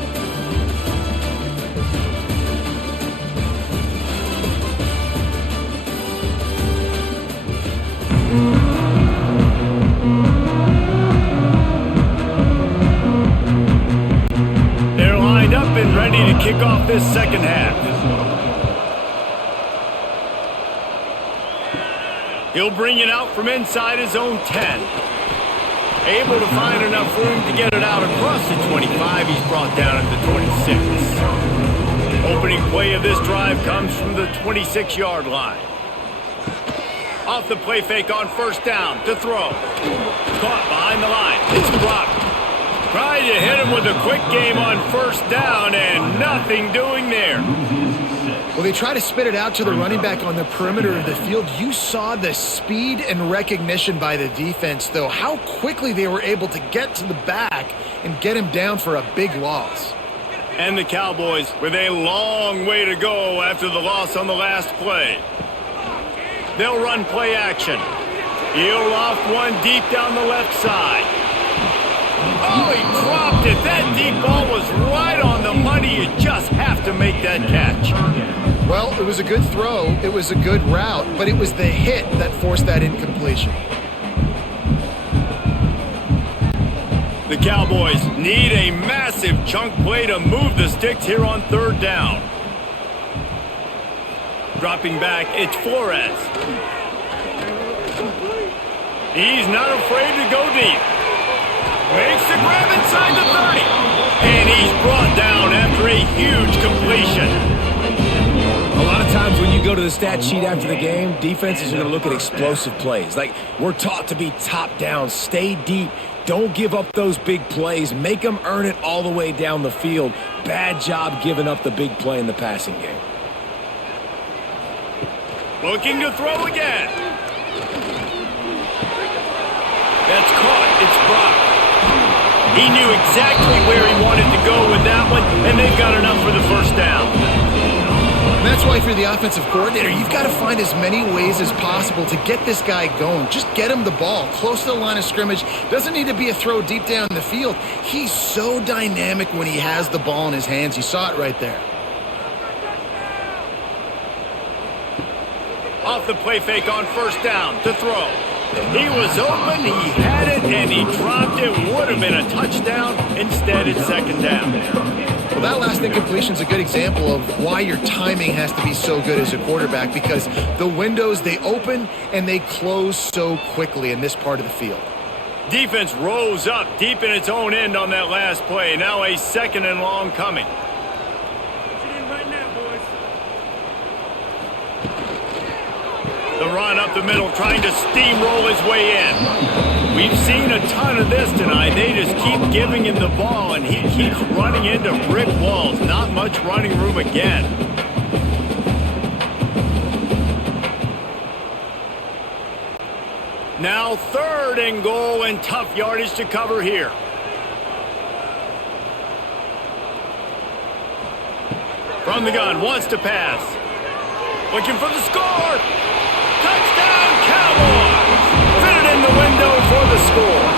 They're lined up and ready to kick off this second half. He'll bring it out from inside his own 10. Able to find enough room to get it out across the 25. He's brought down at the 26. Opening play of this drive comes from the 26-yard line. Off the play fake on first down to throw. Caught behind the line. It's blocked. Tried to hit him with a quick game on first down and nothing doing there. Well, they try to spit it out to the running back on the perimeter of the field. You saw the speed and recognition by the defense, though, how quickly they were able to get to the back and get him down for a big loss. And the Cowboys with a long way to go after the loss on the last play. They'll run play action. He'll loft one deep down the left side. Oh, he dropped it. That deep ball was right on the money. You just have to make that catch. Well, it was a good throw. It was a good route, but it was the hit that forced that incompletion. The Cowboys need a massive chunk play to move the sticks here on third down. Dropping back, it's Flores. He's not afraid to go deep. Makes the grab inside the 30. And he's brought down after a huge completion. A lot of times when you go to the stat sheet after the game, defenses are going to look at explosive plays. Like, we're taught to be top down, stay deep, don't give up those big plays, make them earn it all the way down the field. Bad job giving up the big play in the passing game. Looking to throw again. That's caught. It's blocked. He knew exactly where he wanted to go with that one, and they've got enough for the first down. And that's why, if you're the offensive coordinator, you've got to find as many ways as possible to get this guy going. Just get him the ball close to the line of scrimmage. Doesn't need to be a throw deep down the field. He's so dynamic when he has the ball in his hands. You saw it right there. Off the play fake on first down to throw. He was open, he had it, and he dropped it. Would have been a touchdown. Instead, it's second down. Well, that last incompletion is a good example of why your timing has to be so good as a quarterback, because the windows, they open and they close so quickly in this part of the field. Defense rose up deep in its own end on that last play. Now a second and long coming. The run up the middle, trying to steamroll his way in. We've seen a ton of this tonight. They just keep giving him the ball, and he keeps running into brick walls. Not much running room again. Now third and goal, and tough yardage to cover here. From the gun, wants to pass. Looking for the score. Touchdown, Cowboys! Fit it in the window for the score.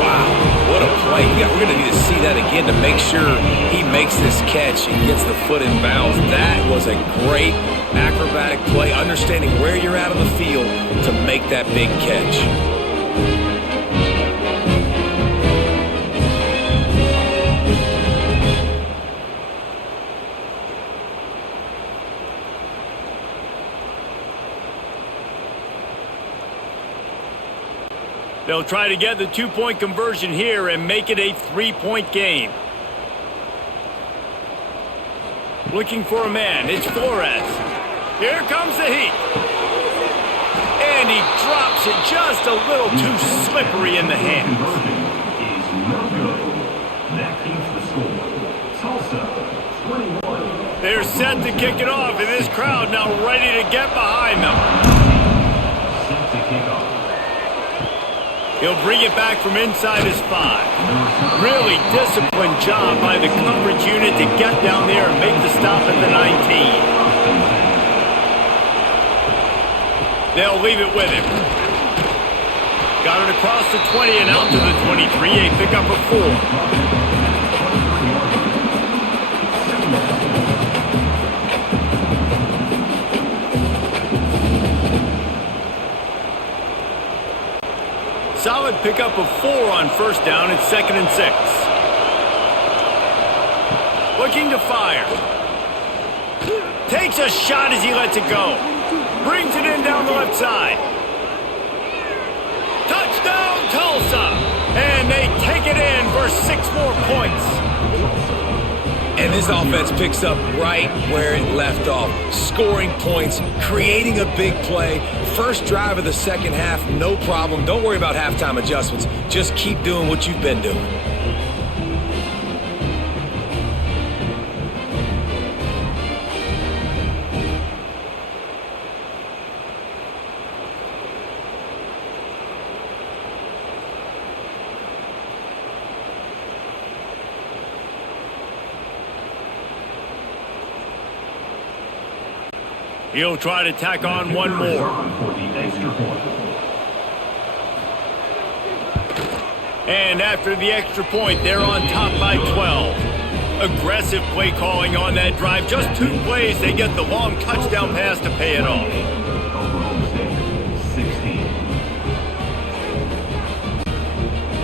Wow, what a play. We're going to need to see that again to make sure he makes this catch and gets the foot in bounds. That was a great acrobatic play, understanding where you're at on the field to make that big catch. They'll try to get the two-point conversion here and make it a three-point game. Looking for a man. It's Flores. Here comes the heat. And he drops it just a little too slippery in the hands. Is no good. That keeps the score. Tulsa, 21. They're set to kick it off, and this crowd now ready to get behind them. Set to kick off. He'll bring it back from inside his 5. Really disciplined job by the coverage unit to get down there and make the stop at the 19. They'll leave it with him. Got it across the 20 and out to the 23. A pickup of 4. Solid pickup of 4 on first down. It's 2nd and 6. Looking to fire. Takes a shot as he lets it go. Brings it in down the left side. Touchdown, Tulsa! And they take it in for 6 more points. And this offense picks up right where it left off. Scoring points, creating a big play. First drive of the second half, no problem. Don't worry about halftime adjustments. Just keep doing what you've been doing. He'll try to tack on one more. And after the extra point, they're on top by 12. Aggressive play calling on that drive. Just 2 plays, they get the long touchdown pass to pay it off.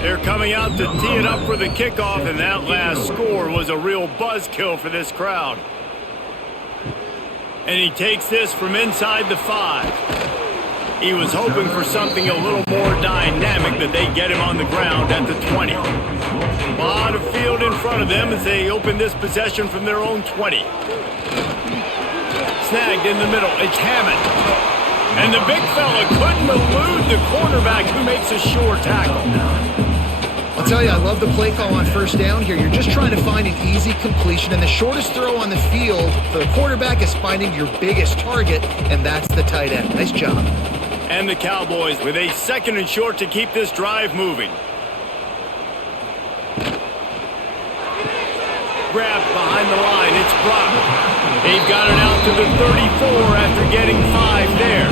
They're coming out to tee it up for the kickoff, and that last score was a real buzzkill for this crowd. And he takes this from inside the 5. He was hoping for something a little more dynamic, that they get him on the ground at the 20. A lot of field in front of them as they open this possession from their own 20. Snagged in the middle. It's Hammond. And the big fella couldn't elude the quarterback, who makes a sure tackle. I'll tell you, I love the play call on first down here. You're just trying to find an easy completion, and the shortest throw on the field for the quarterback is finding your biggest target, and that's the tight end. Nice job. And the Cowboys with a 2nd and short to keep this drive moving. Grabbed behind the line. It's Brock. They've got it out to the 34 after getting 5 there.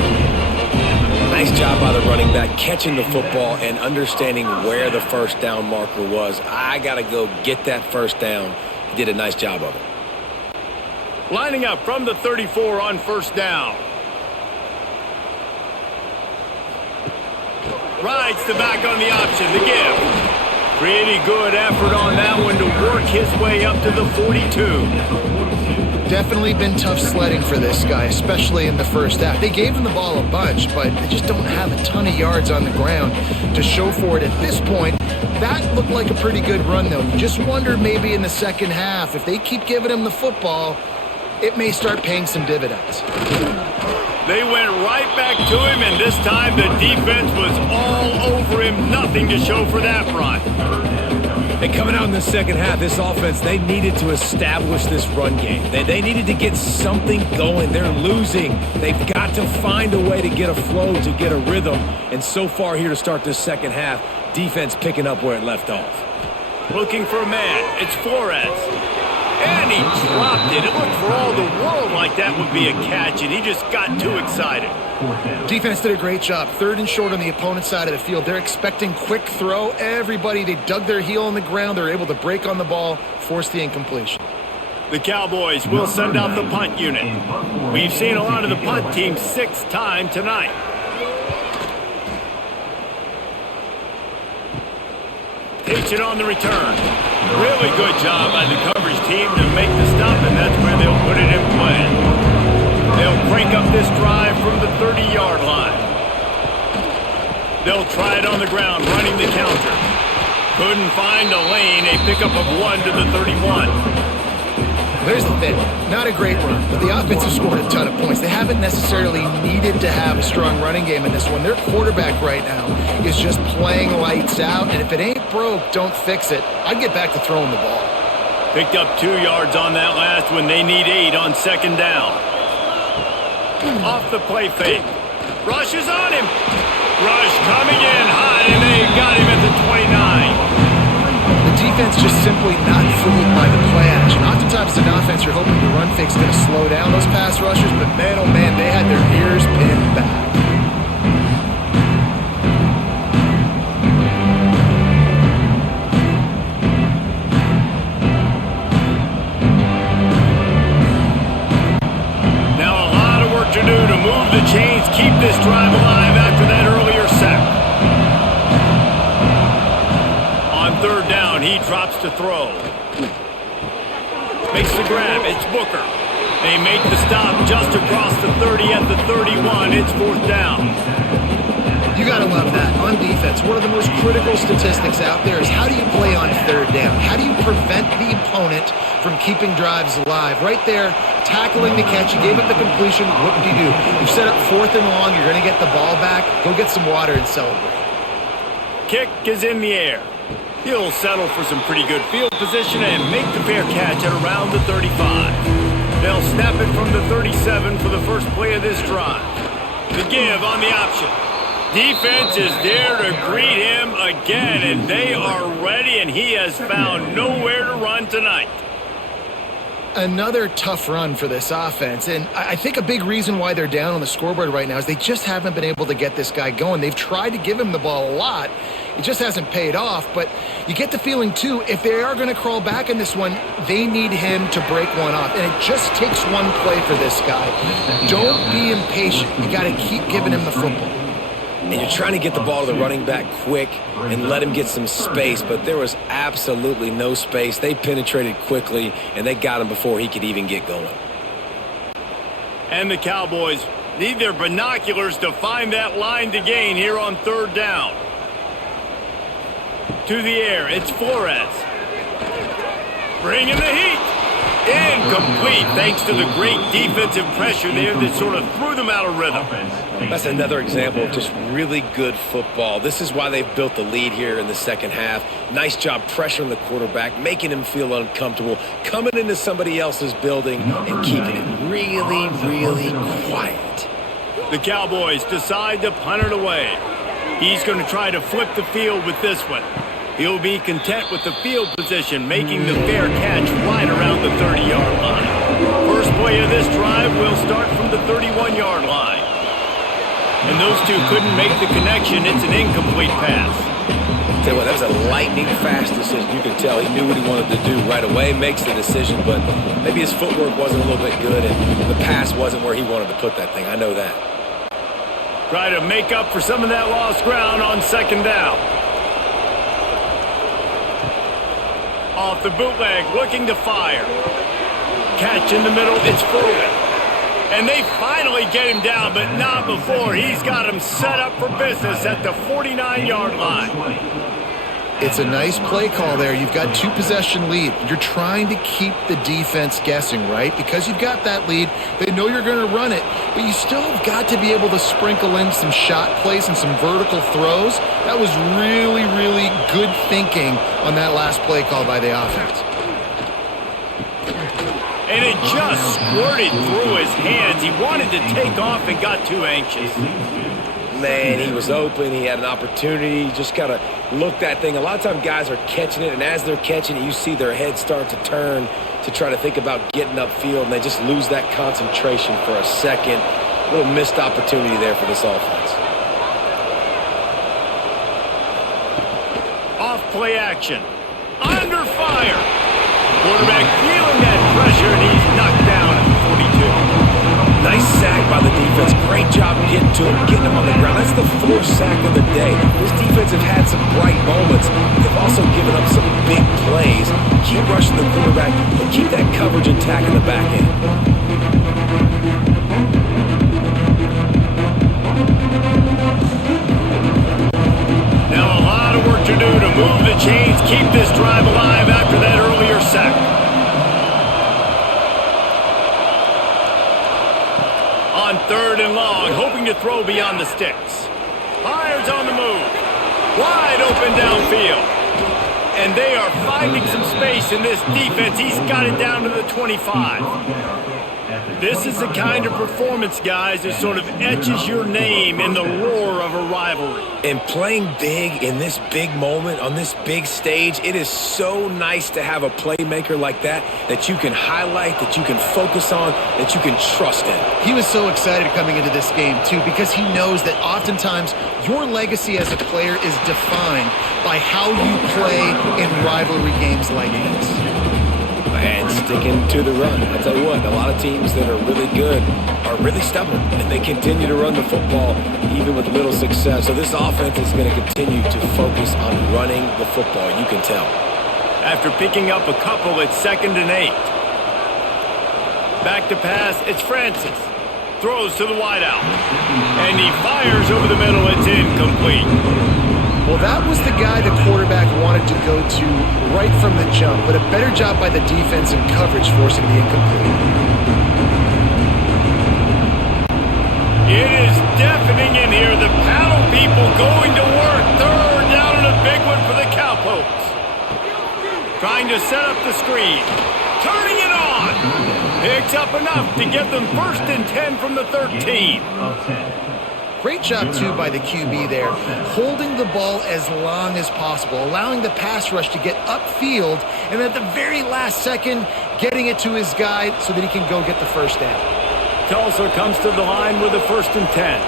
Nice job by the running back, catching the football and understanding where the first down marker was. I got to go get that first down. He did a nice job of it. Lining up from the 34 on first down. Rides the back on the option, the give. Pretty good effort on that one to work his way up to the 42. Definitely been tough sledding for this guy, especially in the first half. They gave him the ball a bunch, but they just don't have a ton of yards on the ground to show for it at this point. That looked like a pretty good run, though. You just wonder maybe in the second half, if they keep giving him the football, it may start paying some dividends. They went right back to him, and this time the defense was all over him. Nothing to show for that run. And coming out in the second half, this offense, they needed to establish this run game. They needed to get something going. They're losing. They've got to find a way to get a flow, to get a rhythm. And so far here to start this second half, defense picking up where it left off. Looking for a man. It's Flores. And he dropped it. It looked for all the world like that would be a catch, and he just got too excited. Defense did a great job. 3rd and short on the opponent's side of the field. They're expecting quick throw. Everybody, they dug their heel on the ground. They're able to break on the ball, force the incompletion. The Cowboys will send out the punt unit. We've seen a lot of the punt team 6 times tonight. Takes it on the return. Really good job by the coverage team to make the stop, and that's where they'll put it in play. They'll crank up this drive from the 30-yard line. They'll try it on the ground, running the counter. Couldn't find a lane. A pickup of 1 to the 31. There's the thing. Not a great run, but the offense has scored a ton of points. They haven't necessarily needed to have a strong running game in this one. Their quarterback right now is just playing lights out, and if it ain't broke, don't fix it. I'd get back to throwing the ball. Picked up 2 yards on that last one. They need 8 on 2nd down. Off the play fake. Rush is on him. Rush coming in hot, and they got him at the 29. The defense just simply not fooled by the play action. Oftentimes as an offense, you're hoping the run fake's going to slow down those pass rushers, but man, oh man, they had their ears pinned back. Now a lot of work to do to move the chains, keep this drive alive after that earlier sack. On 3rd down, he drops to throw. Makes the grab. It's Booker. They make the stop just across the 30 at the 31. It's 4th down. You got to love that. On defense, one of the most critical statistics out there is how do you play on 3rd down? How do you prevent the opponent from keeping drives alive? Right there, tackling the catch. You gave up the completion. What do? You set up 4th and long. You're going to get the ball back. Go get some water and celebrate. Kick is in the air. He'll settle for some pretty good field position and make the fair catch at around the 35. They'll snap it from the 37 for the first play of this drive. The give on the option. Defense is there to greet him again, and they are ready, and he has found nowhere to run tonight. Another tough run for this offense, and I think a big reason why they're down on the scoreboard right now is they just haven't been able to get this guy going. They've tried to give him the ball a lot. It just hasn't paid off, but you get the feeling, too, if they are going to crawl back in this one, they need him to break one off, and it just takes one play for this guy. Don't be impatient. You got to keep giving him the football. And you're trying to get the ball to the running back quick and let him get some space, but there was absolutely no space. They penetrated quickly, and they got him before he could even get going. And the Cowboys Need their binoculars to find that line to gain here on third down. To the air, it's Flores. Bringing the heat. Incomplete, thanks to the great defensive pressure there that sort of threw them out of rhythm. That's another example of just really good football. This is why they've built the lead here in the second half. Nice job pressuring the quarterback, making him feel uncomfortable, coming into somebody else's building and keeping it really, really quiet. The Cowboys decide to punt it away. He's going to try to flip the field with this one. He'll be content with the field position, making the fair catch right around the 30-yard line. First play of this drive will start from the 31-yard line. And those two couldn't make the connection. It's an incomplete pass. Tell you what, that was a lightning-fast decision. You can tell he knew what he wanted to do right away, makes the decision, but maybe his footwork wasn't a little bit good, and the pass wasn't where he wanted to put that thing. I know that. Try to make up for some of that lost ground on second down. Off the bootleg, looking to fire. Catch in the middle, it's Foden. And they finally get him down, but not before. He's got him set up for business at the 49-yard line. It's a nice play call there. You've got two-possession lead. You're trying to keep the defense guessing, right? Because you've got that lead, they know you're going to run it, but you still have got to be able to sprinkle in some shot plays and some vertical throws. That was really, really good thinking on that last play call by the offense. And it just squirted through his hands. He wanted to take off and got too anxious. Man, he was open. He had an opportunity. You just got to look that thing. A lot of times guys are catching it, and as they're catching it, you see their head start to turn to try to think about getting upfield, and they just lose that concentration for a second. A little missed opportunity there for this offense. Off play action. Under fire. Quarterback feeling that pressure, and he's knocked down at the 42. Nice sack by the defense. Great job getting to him, getting him on the ground. That's the fourth sack of the day. This defense have had some bright moments. They've also given up some big plays. Keep rushing the quarterback, but keep that coverage intact in the back end. Now a lot of work to do to move the chains, keep this drive alive after that earlier sack. On third and long, hoping to throw beyond the sticks. Fires on the move. Wide open downfield. And they are finding some space in this defense. He's got it down to the 25. This is the kind of performance, guys, that sort of etches your name in the roar of a rivalry. And playing big in this big moment, on this big stage, it is so nice to have a playmaker like that you can highlight, that you can focus on, that you can trust in. He was so excited coming into this game, too, because he knows that oftentimes your legacy as a player is defined by how you play in rivalry games like this. And sticking to the run. I tell you what, a lot of teams that are really good are really stubborn, and they continue to run the football even with little success. So this offense is going to continue to focus on running the football, you can tell. After picking up a couple, it's 2nd and 8. Back to pass, it's Francis. Throws to the wideout. And he fires over the middle, it's incomplete. Well, that was the guy the quarterback wanted to go to right from the jump, but a better job by the defense in coverage forcing the incomplete. It is deafening in here. The paddle people going to work. Third down and a big one for the Cowpokes. Trying to set up the screen. Turning it on. Picks up enough to get them 1st and 10 from the 13. Great job, too, by the QB there, holding the ball as long as possible, allowing the pass rush to get upfield, and at the very last second, getting it to his guy so that he can go get the first down. Tulsa comes to the line with a 1st and 10.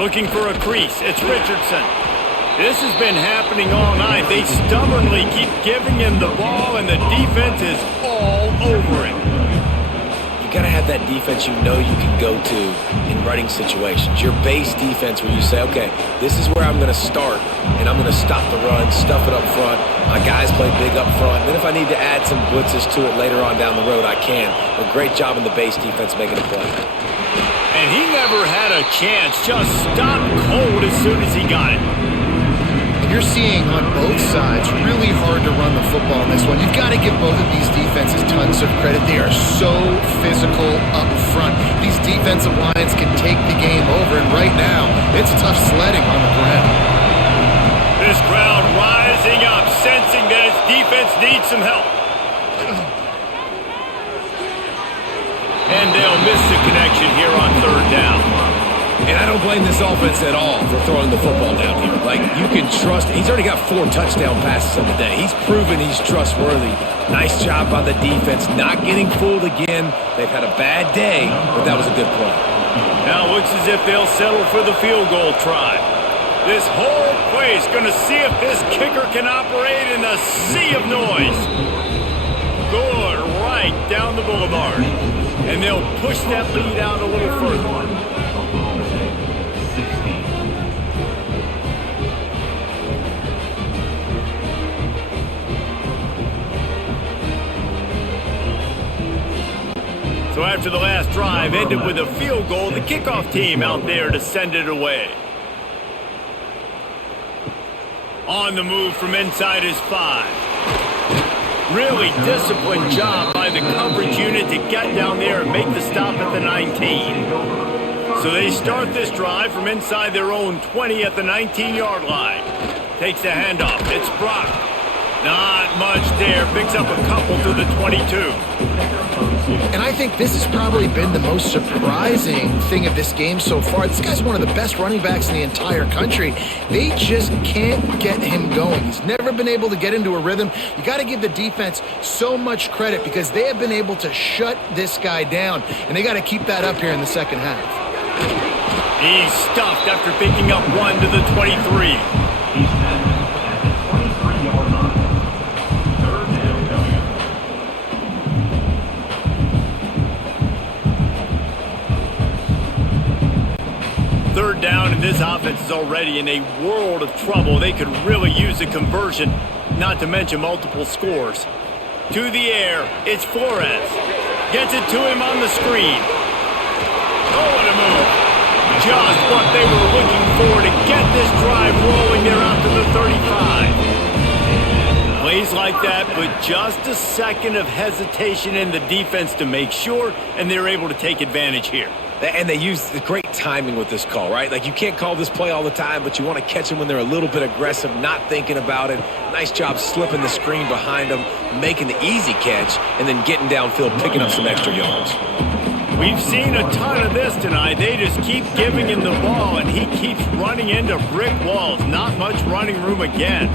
Looking for a crease, it's Richardson. This has been happening all night. They stubbornly keep giving him the ball, and the defense is all over him. got to have that defense you know you can go to in running situations. Your base defense where you say, okay, this is where I'm going to start, and I'm going to stop the run, stuff it up front. My guys play big up front. Then if I need to add some blitzes to it later on down the road, I can. But great job in the base defense making a play. And he never had a chance. Just stopped cold as soon as he got it. You're seeing on both sides really hard to run the football in this one. You've got to give both of these defenses tons of credit. They are so physical up front. These defensive lines can take the game over, and right now, it's tough sledding on the ground. This crowd rising up, sensing that its defense needs some help. And they'll miss the connection here on third down. And I don't blame this offense at all for throwing the football down here. Like, you can trust. He's already got 4 touchdown passes on the day. He's proven he's trustworthy. Nice job by the defense, not getting fooled again. They've had a bad day, but that was a good play. Now it looks as if they'll settle for the field goal try. This whole play is going to see if this kicker can operate in the sea of noise. Good, right down the boulevard. And they'll push that lead out a little further. So after the last drive ended with a field goal, the kickoff team out there to send it away. On the move from inside his 5. Really disciplined job by the coverage unit to get down there and make the stop at the 19. So they start this drive from inside their own 20 at the 19-yard line. Takes the handoff. It's Brock. Not much there. Picks up a couple to the 22. And I think this has probably been the most surprising thing of this game so far. This guy's one of the best running backs in the entire country. They just can't get him going. He's never been able to get into a rhythm. You got to give the defense so much credit because they have been able to shut this guy down, and they got to keep that up here in the second half. He's stuffed after picking up 1 to the 23. Third down, and this offense is already in a world of trouble. They could really use a conversion, not to mention multiple scores. To the air, it's Flores. Gets it to him on the screen. Oh, what a move. Just what they were looking for to get this drive rolling there out to the 35. Plays like that, but just a second of hesitation in the defense to make sure, and they're able to take advantage here. And they use the great timing with this call, right? Like, you can't call this play all the time, but you want to catch them when they're a little bit aggressive, not thinking about it. Nice job slipping the screen behind them, making the easy catch, and then getting downfield, picking up some extra yards. We've seen a ton of this tonight. They just keep giving him the ball, and he keeps running into brick walls. Not much running room again.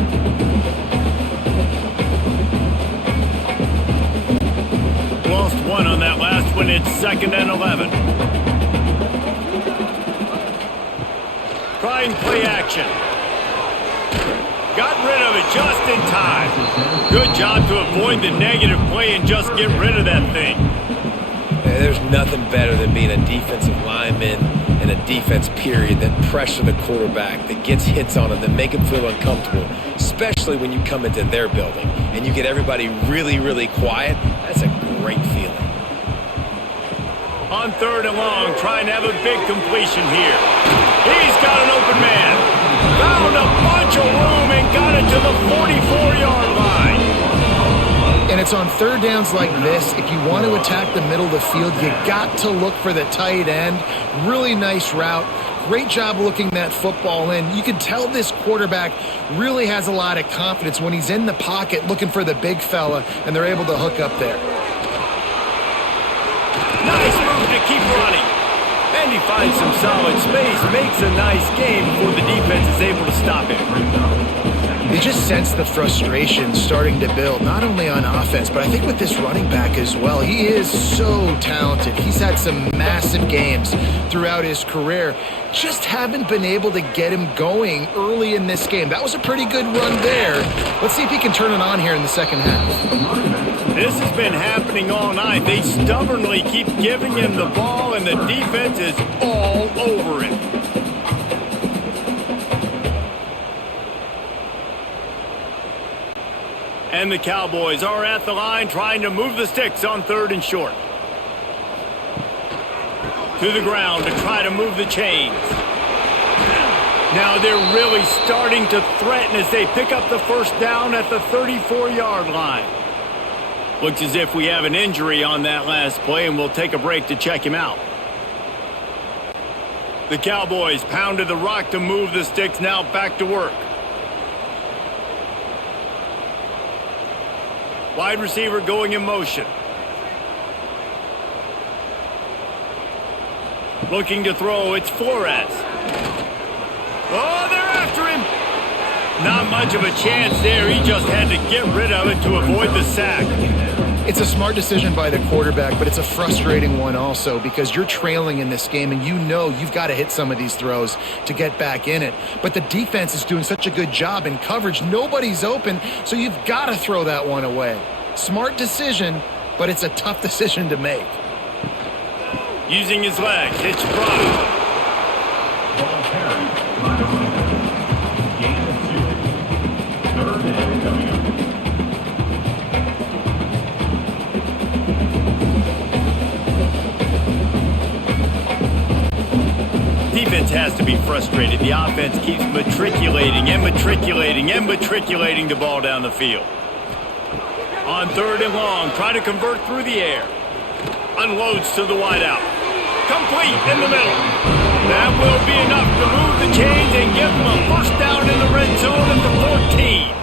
Lost 1 on that last one. It's 2nd and 11. Trying play action. Got rid of it just in time. Good job to avoid the negative play and just get rid of that thing. There's nothing better than being a defensive lineman and a defense period that pressure the quarterback, that gets hits on him, that make him feel uncomfortable, especially when you come into their building and you get everybody really, really quiet. That's a great feeling. On 3rd and long, trying to have a big completion here. He's got an open man. Found a bunch of room and got it to the 44-yard line. And it's on third downs like this. If you want to attack the middle of the field, you got to look for the tight end. Really nice route. Great job looking that football in. You can tell this quarterback really has a lot of confidence when he's in the pocket looking for the big fella, and they're able to hook up there. Nice move to keep running. And he finds some solid space, makes a nice game before the defense is able to stop him. You just sense the frustration starting to build, not only on offense, but I think with this running back as well. He is so talented. He's had some massive games throughout his career. Just haven't been able to get him going early in this game. That was a pretty good run there. Let's see if he can turn it on here in the second half. This has been happening all night. They stubbornly keep giving him the ball, and the defense is all over it. And the Cowboys are at the line trying to move the sticks on 3rd and short. To the ground to try to move the chains. Now they're really starting to threaten as they pick up the first down at the 34-yard line. Looks as if we have an injury on that last play, and we'll take a break to check him out. The Cowboys pounded the rock to move the sticks, now back to work. Wide receiver going in motion. Looking to throw, it's Flores. Oh, they're after him. Not much of a chance there. He just had to get rid of it to avoid the sack. It's a smart decision by the quarterback, but it's a frustrating one also because you're trailing in this game and you know you've got to hit some of these throws to get back in it. But the defense is doing such a good job in coverage. Nobody's open, so you've got to throw that one away. Smart decision, but it's a tough decision to make. Using his legs, it's Brock. Ball carried by the gain of 2. 3rd and coming up. Defense has to be frustrated. The offense keeps matriculating and matriculating and matriculating the ball down the field. On 3rd and long, try to convert through the air. Unloads to the wideout. Complete in the middle. That will be enough to move the chains and give them a first down in the red zone at the 14.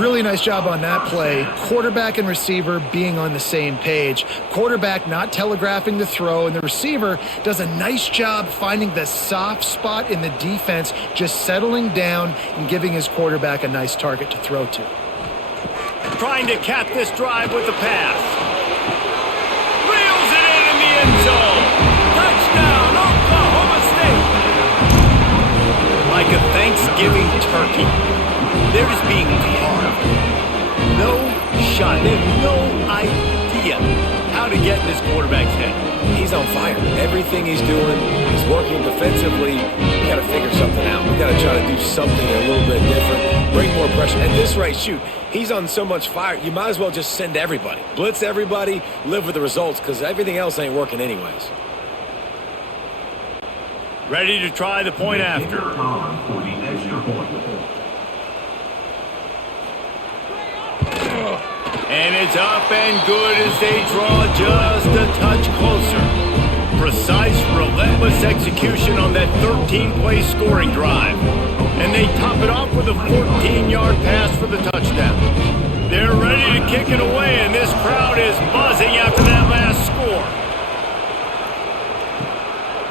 Really nice job on that play. Quarterback and receiver being on the same page. Quarterback not telegraphing the throw, and the receiver does a nice job finding the soft spot in the defense, just settling down and giving his quarterback a nice target to throw to. Trying to cap this drive with the pass. Reels it in the end zone. Touchdown, Oklahoma State. Like a Thanksgiving turkey. They're just being carved. No shot. They have no idea how to get in this quarterback's head. He's on fire. Everything he's doing, he's working defensively. We got to figure something out. We got to try to do something a little bit different. Bring more pressure. At this rate, shoot, he's on so much fire, you might as well just send everybody. Blitz everybody, live with the results, because everything else ain't working anyways. Ready to try the point after. On for the extra point. And it's up and good as they draw just a touch closer. Precise, relentless execution on that 13-play scoring drive. And they top it off with a 14-yard pass for the touchdown. They're ready to kick it away, and this crowd is buzzing after that last score.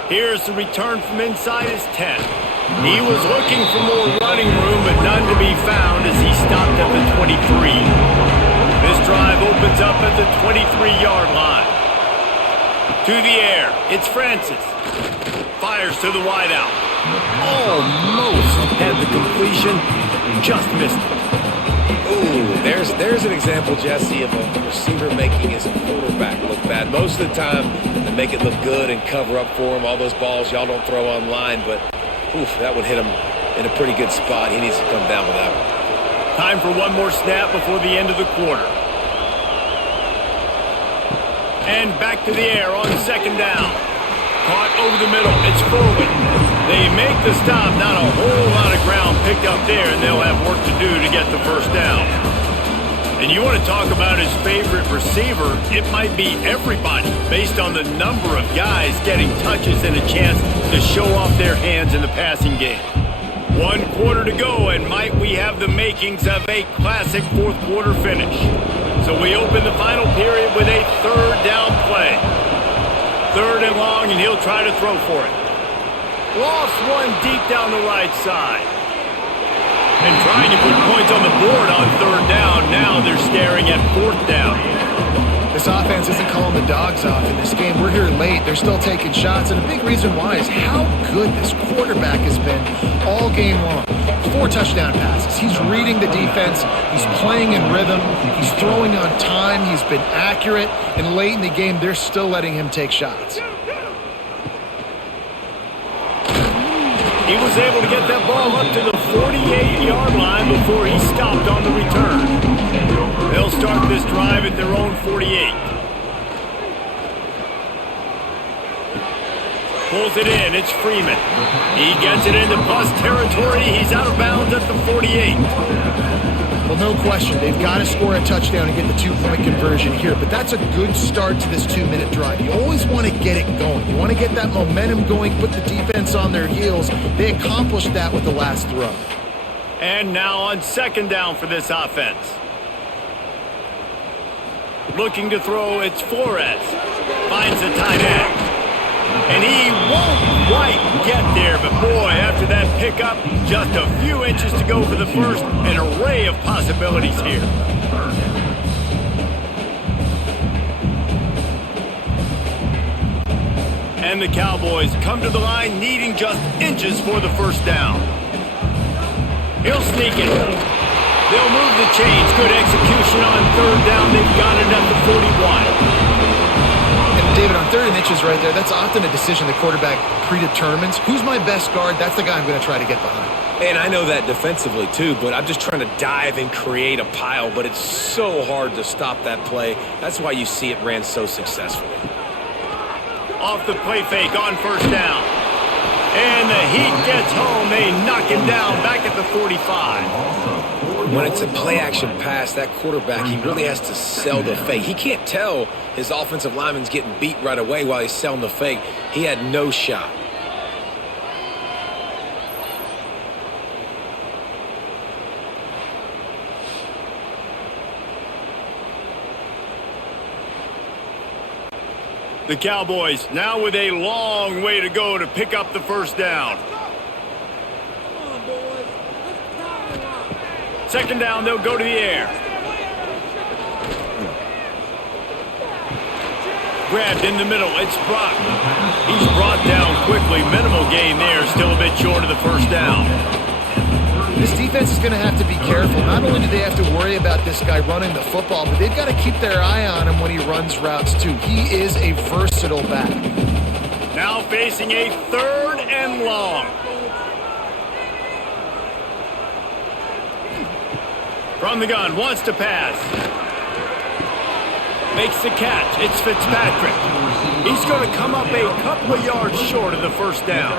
Here's the return from inside his 10. He was looking for more running room, but none to be found as he stopped at the 23. This drive opens up at the 23-yard line. To the air, it's Francis. Fires to the wideout. Almost had the completion, just missed it. Ooh, there's an example, Jesse, of a receiver making his quarterback look bad. Most of the time, they make it look good and cover up for him. All those balls y'all don't throw online, but oof, that would hit him in a pretty good spot. He needs to come down with that one. Time for one more snap before the end of the quarter. And back to the air on 2nd down. Caught over the middle. It's Foley. They make the stop. Not a whole lot of ground picked up there, and they'll have work to do to get the first down. And you want to talk about his favorite receiver, it might be everybody based on the number of guys getting touches and a chance to show off their hands in the passing game. 1 quarter to go, and might we have the makings of a classic 4th quarter finish. So we open the final period with a 3rd down play. 3rd and long, and he'll try to throw for it. Lost one deep down the right side. And trying to put points on the board on 3rd down. Now they're staring at 4th down. The this offense isn't calling the dogs off in this game. We're here late. They're still taking shots, and a big reason why is how good this quarterback has been all game long. 4 touchdown passes. He's reading the defense. He's playing in rhythm. He's throwing on time. He's been accurate. And late in the game, they're still letting him take shots. He was able to get that ball up to the 48-yard line before he stopped on the return. They'll start this drive at their own 48. Pulls it in. It's Freeman. He gets it into bus territory. He's out of bounds at the 48. Well, no question. They've got to score a touchdown and get the 2-point conversion here. But that's a good start to this 2-minute drive. You always want to get it going. You want to get that momentum going, put the defense on their heels. They accomplished that with the last throw. And now on second down for this offense. Looking to throw, it's Flores. Finds the tight end. And he won't quite get there, but boy, after that pickup, just a few inches to go for the first, an array of possibilities here. And the Cowboys come to the line needing just inches for the first down. He'll sneak it. They'll move the chains. Good execution on third down. They've got it at the 41. David, on 3rd and inches right there, that's often a decision the quarterback predetermines. Who's my best guard? That's the guy I'm going to try to get behind. And I know that defensively too, but I'm just trying to dive and create a pile, but it's so hard to stop that play. That's why you see it ran so successfully. Off the play fake on first down. And the Heat gets home. They knock him down back at the 45. When it's a play-action pass, that quarterback, he really has to sell the fake. He can't tell his offensive lineman's getting beat right away while he's selling the fake. He had no shot. The Cowboys now with a long way to go to pick up the first down. Second down, they'll go to the air. Grabbed in the middle, it's Brock. He's brought down quickly. Minimal gain there, still a bit short of the first down. This defense is going to have to be careful. Not only do they have to worry about this guy running the football, but they've got to keep their eye on him when he runs routes too. He is a versatile back. Now facing a 3rd and long. From the gun, wants to pass. Makes the catch. It's Fitzpatrick. He's going to come up a couple of yards short of the first down.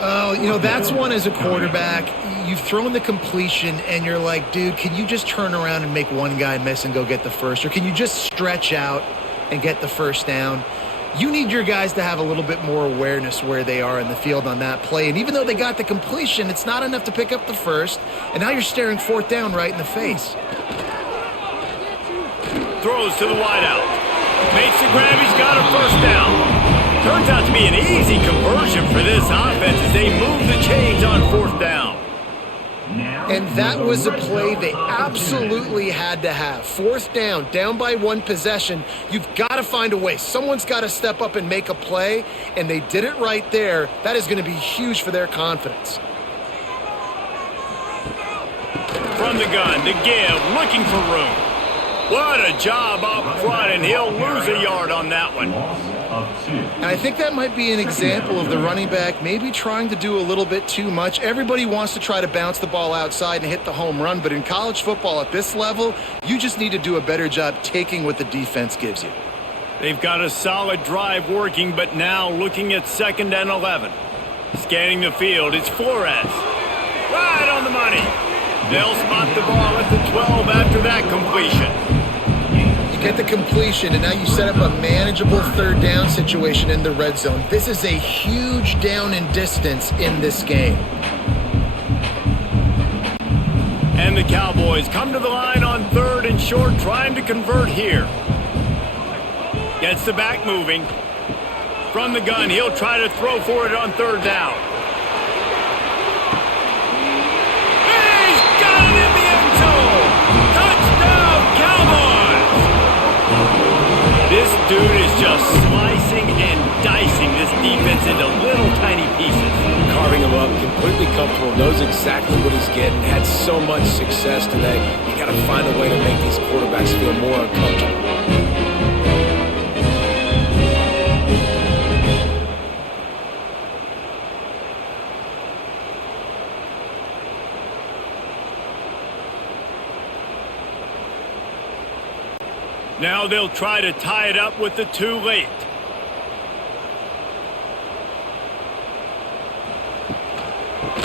Oh, you know, that's one as a quarterback. You've thrown the completion, and you're like, dude, can you just turn around and make one guy miss and go get the first? Or can you just stretch out and get the first down? You need your guys to have a little bit more awareness where they are in the field on that play. And even though they got the completion, it's not enough to pick up the first. And now you're staring 4th down right in the face. Throws to the wideout. Makes the grab. He's got a first down. Turns out to be an easy conversion for this offense as they move the chains on 4th down. And that was a play they absolutely had to have. 4th down by 1 possession. You've got to find a way. Someone's got to step up and make a play, and they did it right there. That is going to be huge for their confidence. From the gun to give, looking for room. What a job up front, and he'll lose a yard on that one. And I think that might be an example of the running back maybe trying to do a little bit too much. Everybody wants to try to bounce the ball outside and hit the home run, but in college football at this level, you just need to do a better job taking what the defense gives you. They've got a solid drive working, but now looking at 2nd and 11. Scanning the field, it's Flores. Right on the money. They'll spot the ball at the 12 after that completion. You get the completion, and now you set up a manageable 3rd down situation in the red zone. This is a huge down in distance in this game. And the Cowboys come to the line on 3rd and short, trying to convert here. Gets the back moving. From the gun, he'll try to throw for it on 3rd down. He's got it in the end zone! Touchdown, Cowboys! This dude is just slicing and dicing this defense into little tiny pieces. Carving him up, completely comfortable, knows exactly what he's getting, had so much success today. You got to find a way to make these quarterbacks feel more uncomfortable. Now they'll try to tie it up with the too late.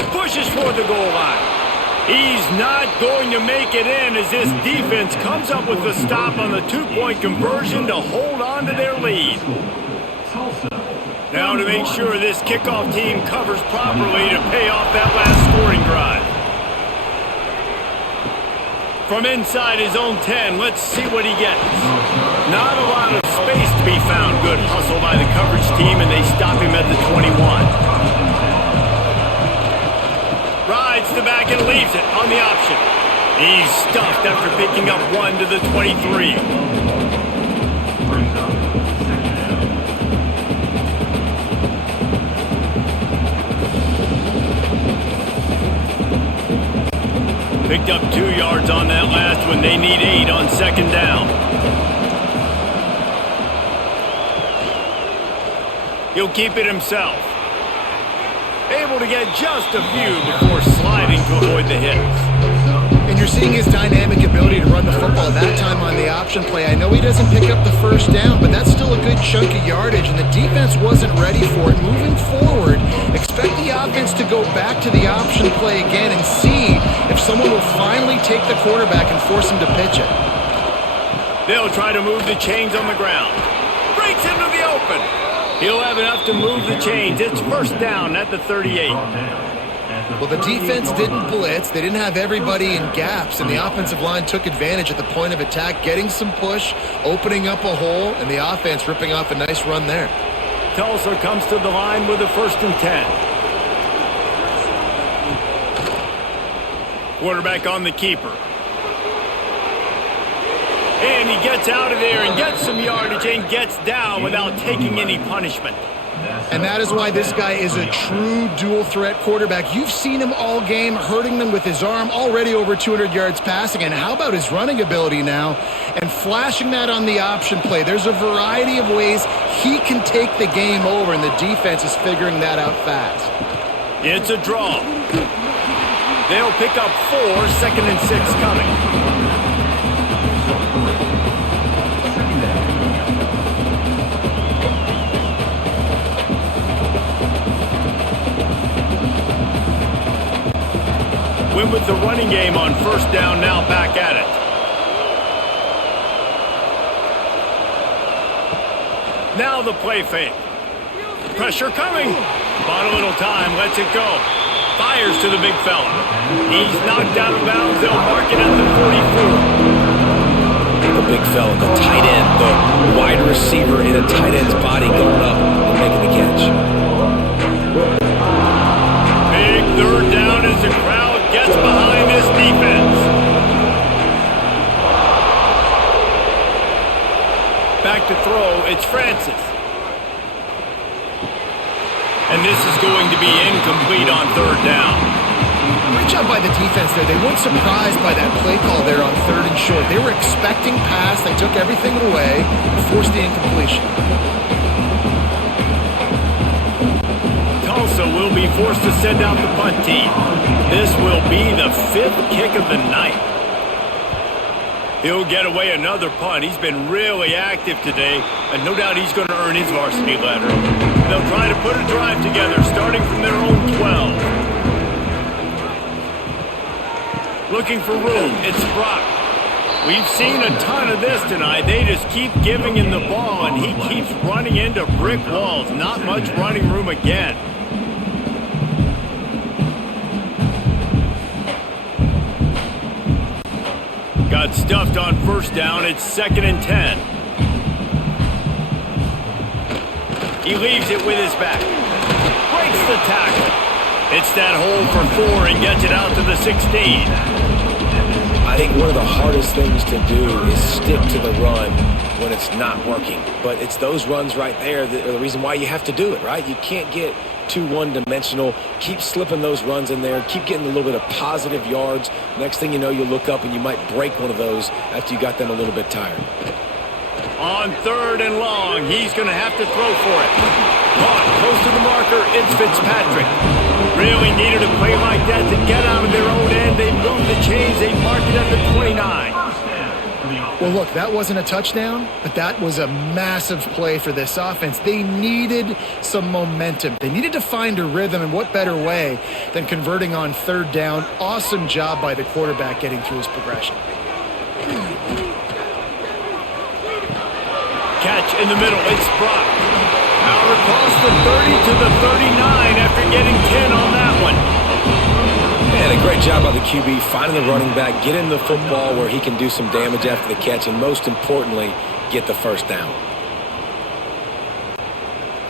Pushes for the goal line. He's not going to make it in as this defense comes up with the stop on the two-point conversion to hold on to their lead. Tulsa. Now to make sure this kickoff team covers properly to pay off that last scoring drive. From inside his own 10, let's see what he gets. Not a lot of space to be found. Good hustle by the coverage team, and they stop him at the 21. Rides the back and leaves it on the option. He's stuffed after picking up one to the 23. Picked up 2 yards on that last one. They need 8 on second down. He'll keep it himself. Able to get just a few before sliding to avoid the hits. And you're seeing his dynamic ability to run the football, that time on the option play. I know he doesn't pick up the first down, but that's still a good chunk of yardage, and the defense wasn't ready for it. Moving forward, expect the offense to go back to the option play again and see if someone will finally take the quarterback and force him to pitch it. They'll try to move the chains on the ground. Breaks into the open. He'll have enough to move the chains. It's first down at the 38. Well, the defense didn't blitz. They didn't have everybody in gaps, and the offensive line took advantage at the point of attack, getting some push, opening up a hole, and the offense ripping off a nice run there. Tulsa comes to the line with a 1st and 10. Quarterback on the keeper. And he gets out of there and gets some yardage and gets down without taking any punishment. And that is why this guy is a true dual-threat quarterback. You've seen him all game, hurting them with his arm, already over 200 yards passing. And how about his running ability now? And flashing that on the option play. There's a variety of ways he can take the game over, and the defense is figuring that out fast. It's a draw. They'll pick up 4, 2nd and 6 coming. Win with the running game on first down, now back at it. Now the play fake. Pressure coming. Bought a little time, lets it go. Fires to the big fella. He's knocked out of bounds. They'll mark it at the 44. The big fella, the tight end, the wide receiver in a tight end's body going up and making the catch. Big third down as the crowd gets behind this defense. Back to throw, it's Francis. And this is going to be incomplete on third down. Great job by the defense there. They weren't surprised by that play call there on 3rd and short. They were expecting pass. They took everything away and forced the incompletion. Tulsa will be forced to send out the punt team. This will be the 5th kick of the night. He'll get away another punt. He's been really active today, and no doubt he's going to earn his varsity letter. They'll try to put a drive together, starting from their own 12. Looking for room, it's Brock. We've seen a ton of this tonight. They just keep giving him the ball, and he keeps running into brick walls. Not much running room again. Got stuffed on first down. It's 2nd and 10. He leaves it with his back. Breaks the tackle. It's that hole for 4 and gets it out to the 16. I think one of the hardest things to do is stick to the run when it's not working. But it's those runs right there that are the reason why you have to do it, right? You can't get too one-dimensional. Keep slipping those runs in there. Keep getting a little bit of positive yards. Next thing you know, you look up and you might break one of those after you got them a little bit tired. On 3rd and long, he's going to have to throw for it. Caught close to the marker, it's Fitzpatrick. Really needed a play like that to get out of their own end. They moved the chains. They marked it at the 29. Well, look, that wasn't a touchdown, but that was a massive play for this offense. They needed some momentum. They needed to find a rhythm, and what better way than converting on 3rd down. Awesome job by the quarterback getting through his progression. Catch in the middle, it's Brock. Out across the 30 to the 39 after getting 10 on that one. And a great job by the QB finding the running back, getting the football where he can do some damage after the catch, and most importantly, get the 1st down.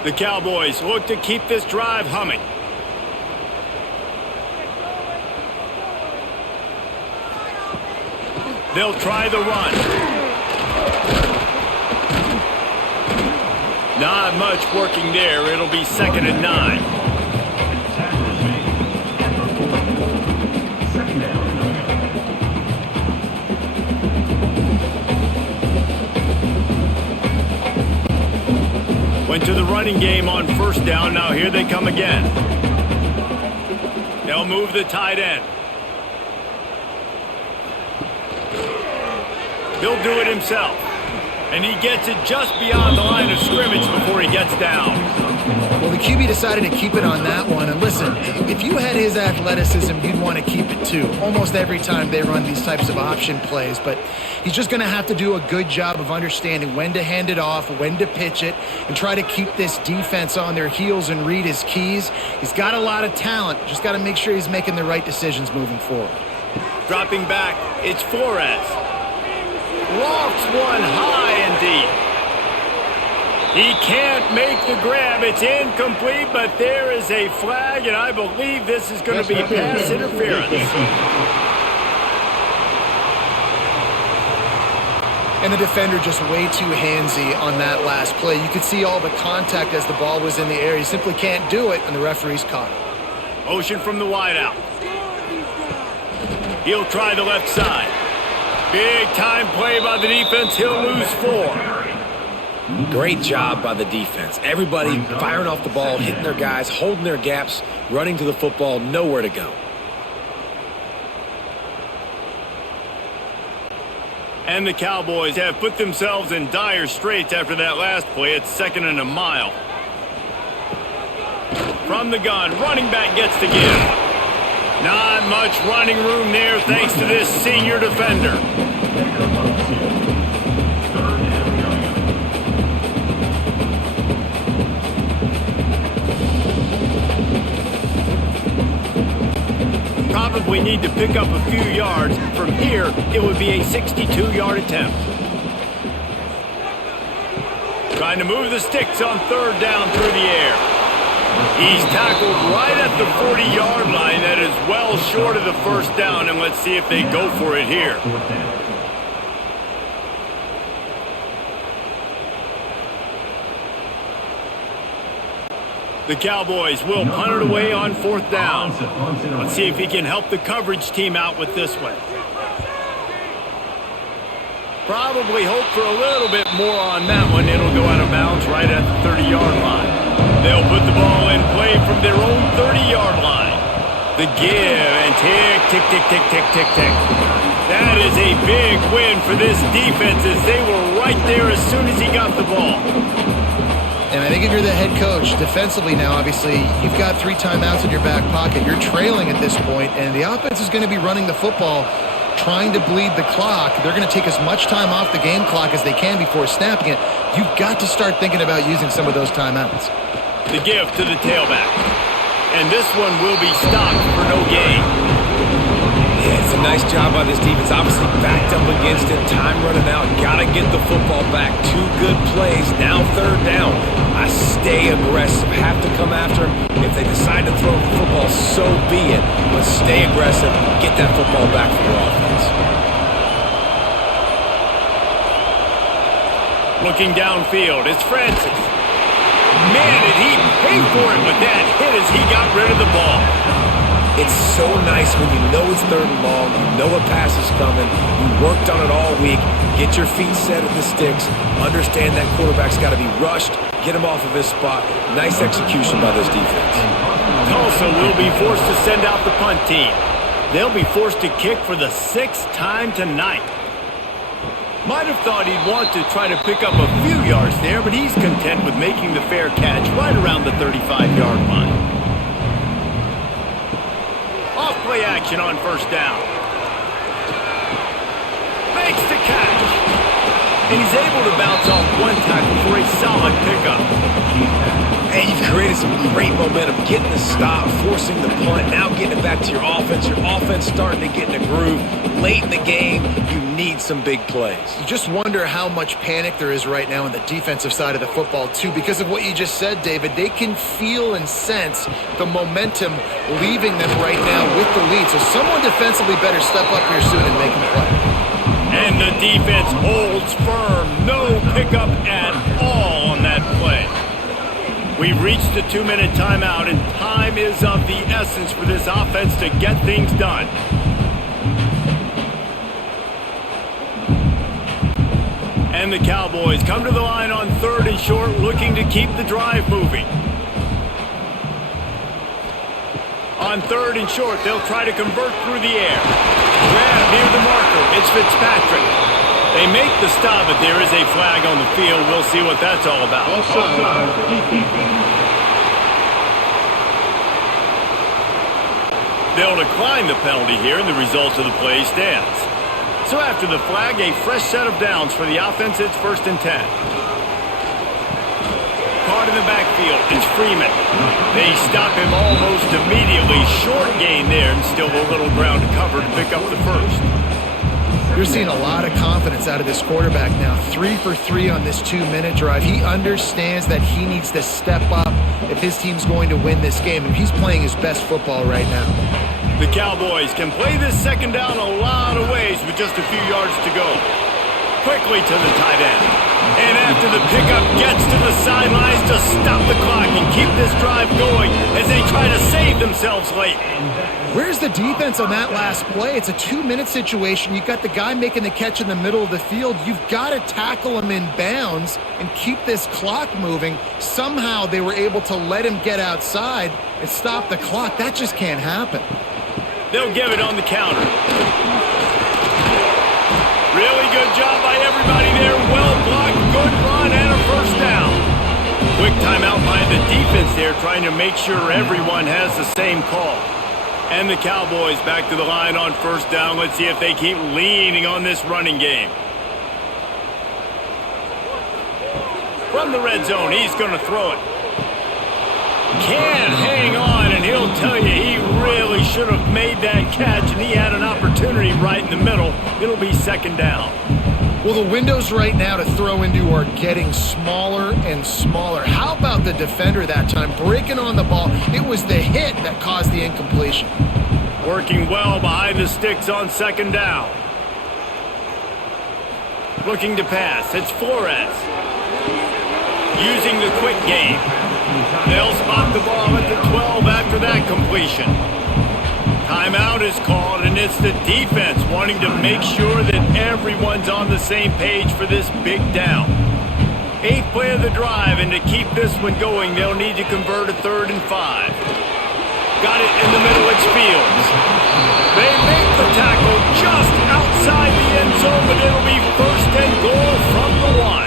The Cowboys look to keep this drive humming. They'll try the run. Not much working there. It'll be 2nd and 9. Went to the running game on 1st down. Now here they come again. They'll move the tight end. He'll do it himself. And he gets it just beyond the line of scrimmage before he gets down. Well, the QB decided to keep it on that one. And listen, if you had his athleticism, you'd want to keep it too. Almost every time they run these types of option plays. But he's just going to have to do a good job of understanding when to hand it off, when to pitch it, and try to keep this defense on their heels and read his keys. He's got a lot of talent. Just got to make sure he's making the right decisions moving forward. Dropping back, it's Flores. Lofts one high and deep. He can't make the grab. It's incomplete, but there is a flag, and I believe this is going to be pass interference. And the defender just way too handsy on that last play. You could see all the contact as the ball was in the air. He simply can't do it, and the referee's caught it. Motion from the wideout. He'll try the left side. Big time play by the defense. He'll lose 4. Great job by the defense. Everybody firing off the ball, hitting their guys, holding their gaps, running to the football, nowhere to go. And the Cowboys have put themselves in dire straits after that last play. It's 2nd and a mile. From the gun, running back gets the give. Not much running room there thanks to this senior defender. Probably need to pick up a few yards. From here, it would be a 62-yard attempt. Trying to move the sticks on 3rd down through the air. He's tackled right at the 40-yard line. That is well short of the 1st down, and let's see if they go for it here. The Cowboys will punt it away on 4th down. Let's see if he can help the coverage team out with this one. Probably hope for a little bit more on that one. It'll go out of bounds right at the 30-yard line. They'll put the ball in play from their own 30-yard line. The give and tick, tick, tick, tick, tick, tick, tick. That is a big win for this defense as they were right there as soon as he got the ball. And I think if you're the head coach, defensively now, obviously, you've got 3 timeouts in your back pocket. You're trailing at this point, and the offense is going to be running the football, trying to bleed the clock. They're going to take as much time off the game clock as they can before snapping it. You've got to start thinking about using some of those timeouts. The give to the tailback. And this one will be stopped for no gain. Yeah, it's a nice job by this defense. Obviously backed up against it. Time running out. Got to get the football back. 2 good plays. Now 3rd down. I stay aggressive. Have to come after him. If they decide to throw the football, so be it. But stay aggressive. Get that football back for your offense. Looking downfield, it's Francis. Man, did he pay for it with that hit as he got rid of the ball. It's so nice when you know it's 3rd and long, you know a pass is coming, you worked on it all week, get your feet set at the sticks, understand that quarterback's got to be rushed, get him off of his spot. Nice execution by this defense. Tulsa will be forced to send out the punt team. They'll be forced to kick for the 6th time tonight. Might have thought he'd want to try to pick up a few yards there, but he's content with making the fair catch right around the 35-yard line. Off-play action on 1st down. Makes the catch. And he's able to bounce off one tackle for a solid pickup. And you've created some great momentum, getting the stop, forcing the punt, now getting it back to your offense. Your offense starting to get in a groove. Late in the game, you need some big plays. You just wonder how much panic there is right now on the defensive side of the football, too, because of what you just said, David. They can feel and sense the momentum leaving them right now with the lead. So someone defensively better step up here soon and make them play. And the defense holds firm. No pickup at all on that play. We've reached the 2-minute timeout, and time is of the essence for this offense to get things done. And the Cowboys come to the line on 3rd and short, looking to keep the drive moving. On 3rd and short, they'll try to convert through the air. Grab near the marker. It's Fitzpatrick. They make the stop, but there is a flag on the field. We'll see what that's all about. They'll decline the penalty here, and the result of the play stands. So after the flag, a fresh set of downs for the offense. It's 1st and 10. Caught in the backfield, it's Freeman. They stop him almost immediately. Short gain there, and still a little ground to cover to pick up the 1st. You're seeing a lot of confidence out of this quarterback now. 3 for 3 on this 2-minute drive. He understands that he needs to step up if his team's going to win this game, and he's playing his best football right now. The Cowboys can play this 2nd down a lot of ways with just a few yards to go. Quickly to the tight end. And after the pickup gets to the sidelines to stop the clock and keep this drive going as they try to save themselves late. Where's the defense on that last play? It's a 2-minute situation. You've got the guy making the catch in the middle of the field. You've got to tackle him in bounds and keep this clock moving. Somehow they were able to let him get outside and stop the clock. That just can't happen. They'll give it on the counter. Really good job by everybody there. Well blocked, good run, and a 1st down. Quick timeout by the defense there, trying to make sure everyone has the same call. And the Cowboys back to the line on 1st down. Let's see if they keep leaning on this running game. From the red zone, he's going to throw it. Can't hang on, and he'll tell you he really should have made that catch, and he had an opportunity right in the middle. It'll be 2nd down. Well, the windows right now to throw into are getting smaller and smaller. How about the defender that time breaking on the ball? It was the hit that caused the incompletion. Working well behind the sticks on 2nd down. Looking to pass. It's Flores. Using the quick game. They'll spot the ball at the 12 after that completion. Timeout is called, and it's the defense wanting to make sure that everyone's on the same page for this big down. 8th play of the drive, and to keep this one going, they'll need to convert a 3rd and 5. Got it in the middle, it's Fields. They make the tackle just outside the end zone, but it'll be 1st and goal from the 1.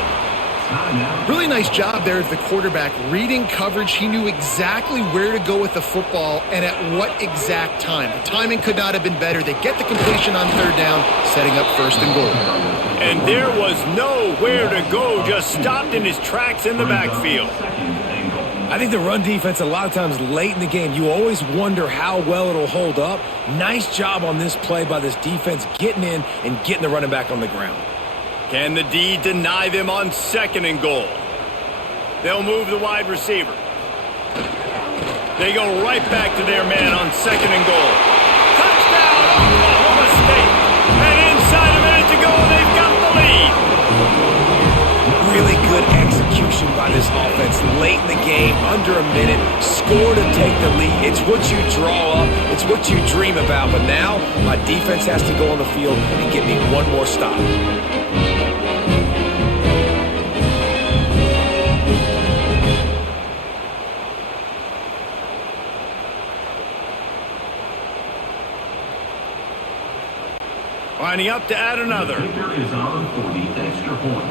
Really nice job there as the quarterback. Reading coverage, he knew exactly where to go with the football and at what exact time. The timing could not have been better. They get the completion on 3rd down, setting up 1st and goal. And there was nowhere to go, just stopped in his tracks in the backfield. I think the run defense, a lot of times late in the game, you always wonder how well it'll hold up. Nice job on this play by this defense, getting in and getting the running back on the ground. Can the D deny them on 2nd and goal? They'll move the wide receiver. They go right back to their man on 2nd and goal. Touchdown, Oklahoma State. And inside a minute to go, they've got the lead. Really execution by this offense late in the game, under a minute, score to take the lead. It's what you draw up. It's what you dream about. But now my defense has to go on the field and get me one more stop. Lining up to add another. The kicker is on for the extra point.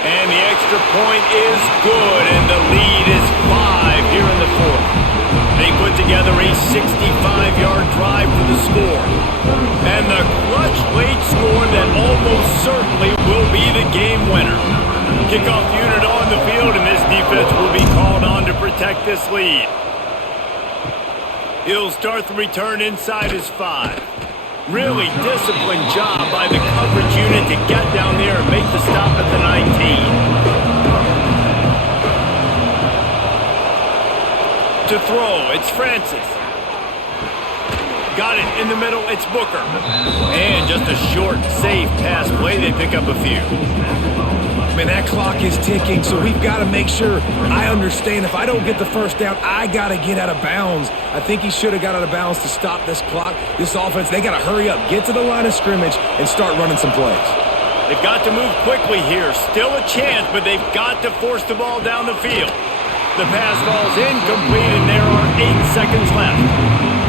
And the extra point is good, and the lead is 5 here in the fourth. They put together a 65-yard drive for the score. And the clutch late score that almost certainly will be the game winner. Kickoff unit on the field, and this defense will be called on to protect this lead. He'll start the return inside his 5. Really disciplined job by the coverage unit to get down there and make the stop at the 19. To throw, it's Francis. Got it in the middle, it's Booker. And just a short, safe pass play, they pick up a few. Man, that clock is ticking, so we've got to make sure I understand if I don't get the first down, I got to get out of bounds. I think he should have got out of bounds to stop this clock. This offense, they got to hurry up, get to the line of scrimmage, and start running some plays. They've got to move quickly here. Still a chance, but they've got to force the ball down the field. The pass falls incomplete, and there are 8 seconds left.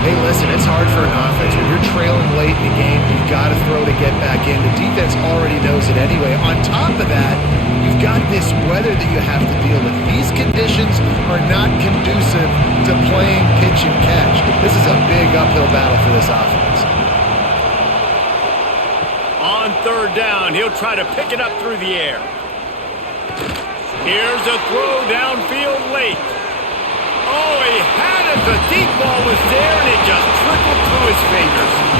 Hey, listen, it's hard for an offense. When you're trailing late in the game, you've got to throw to get back in. The defense already knows it anyway. On top of that, you've got this weather that you have to deal with. These conditions are not conducive to playing pitch and catch. This is a big uphill battle for this offense. On third down, he'll try to pick it up through the air. Here's a throw downfield late. Oh, he had it. The deep ball was there, and it just trickled through his fingers.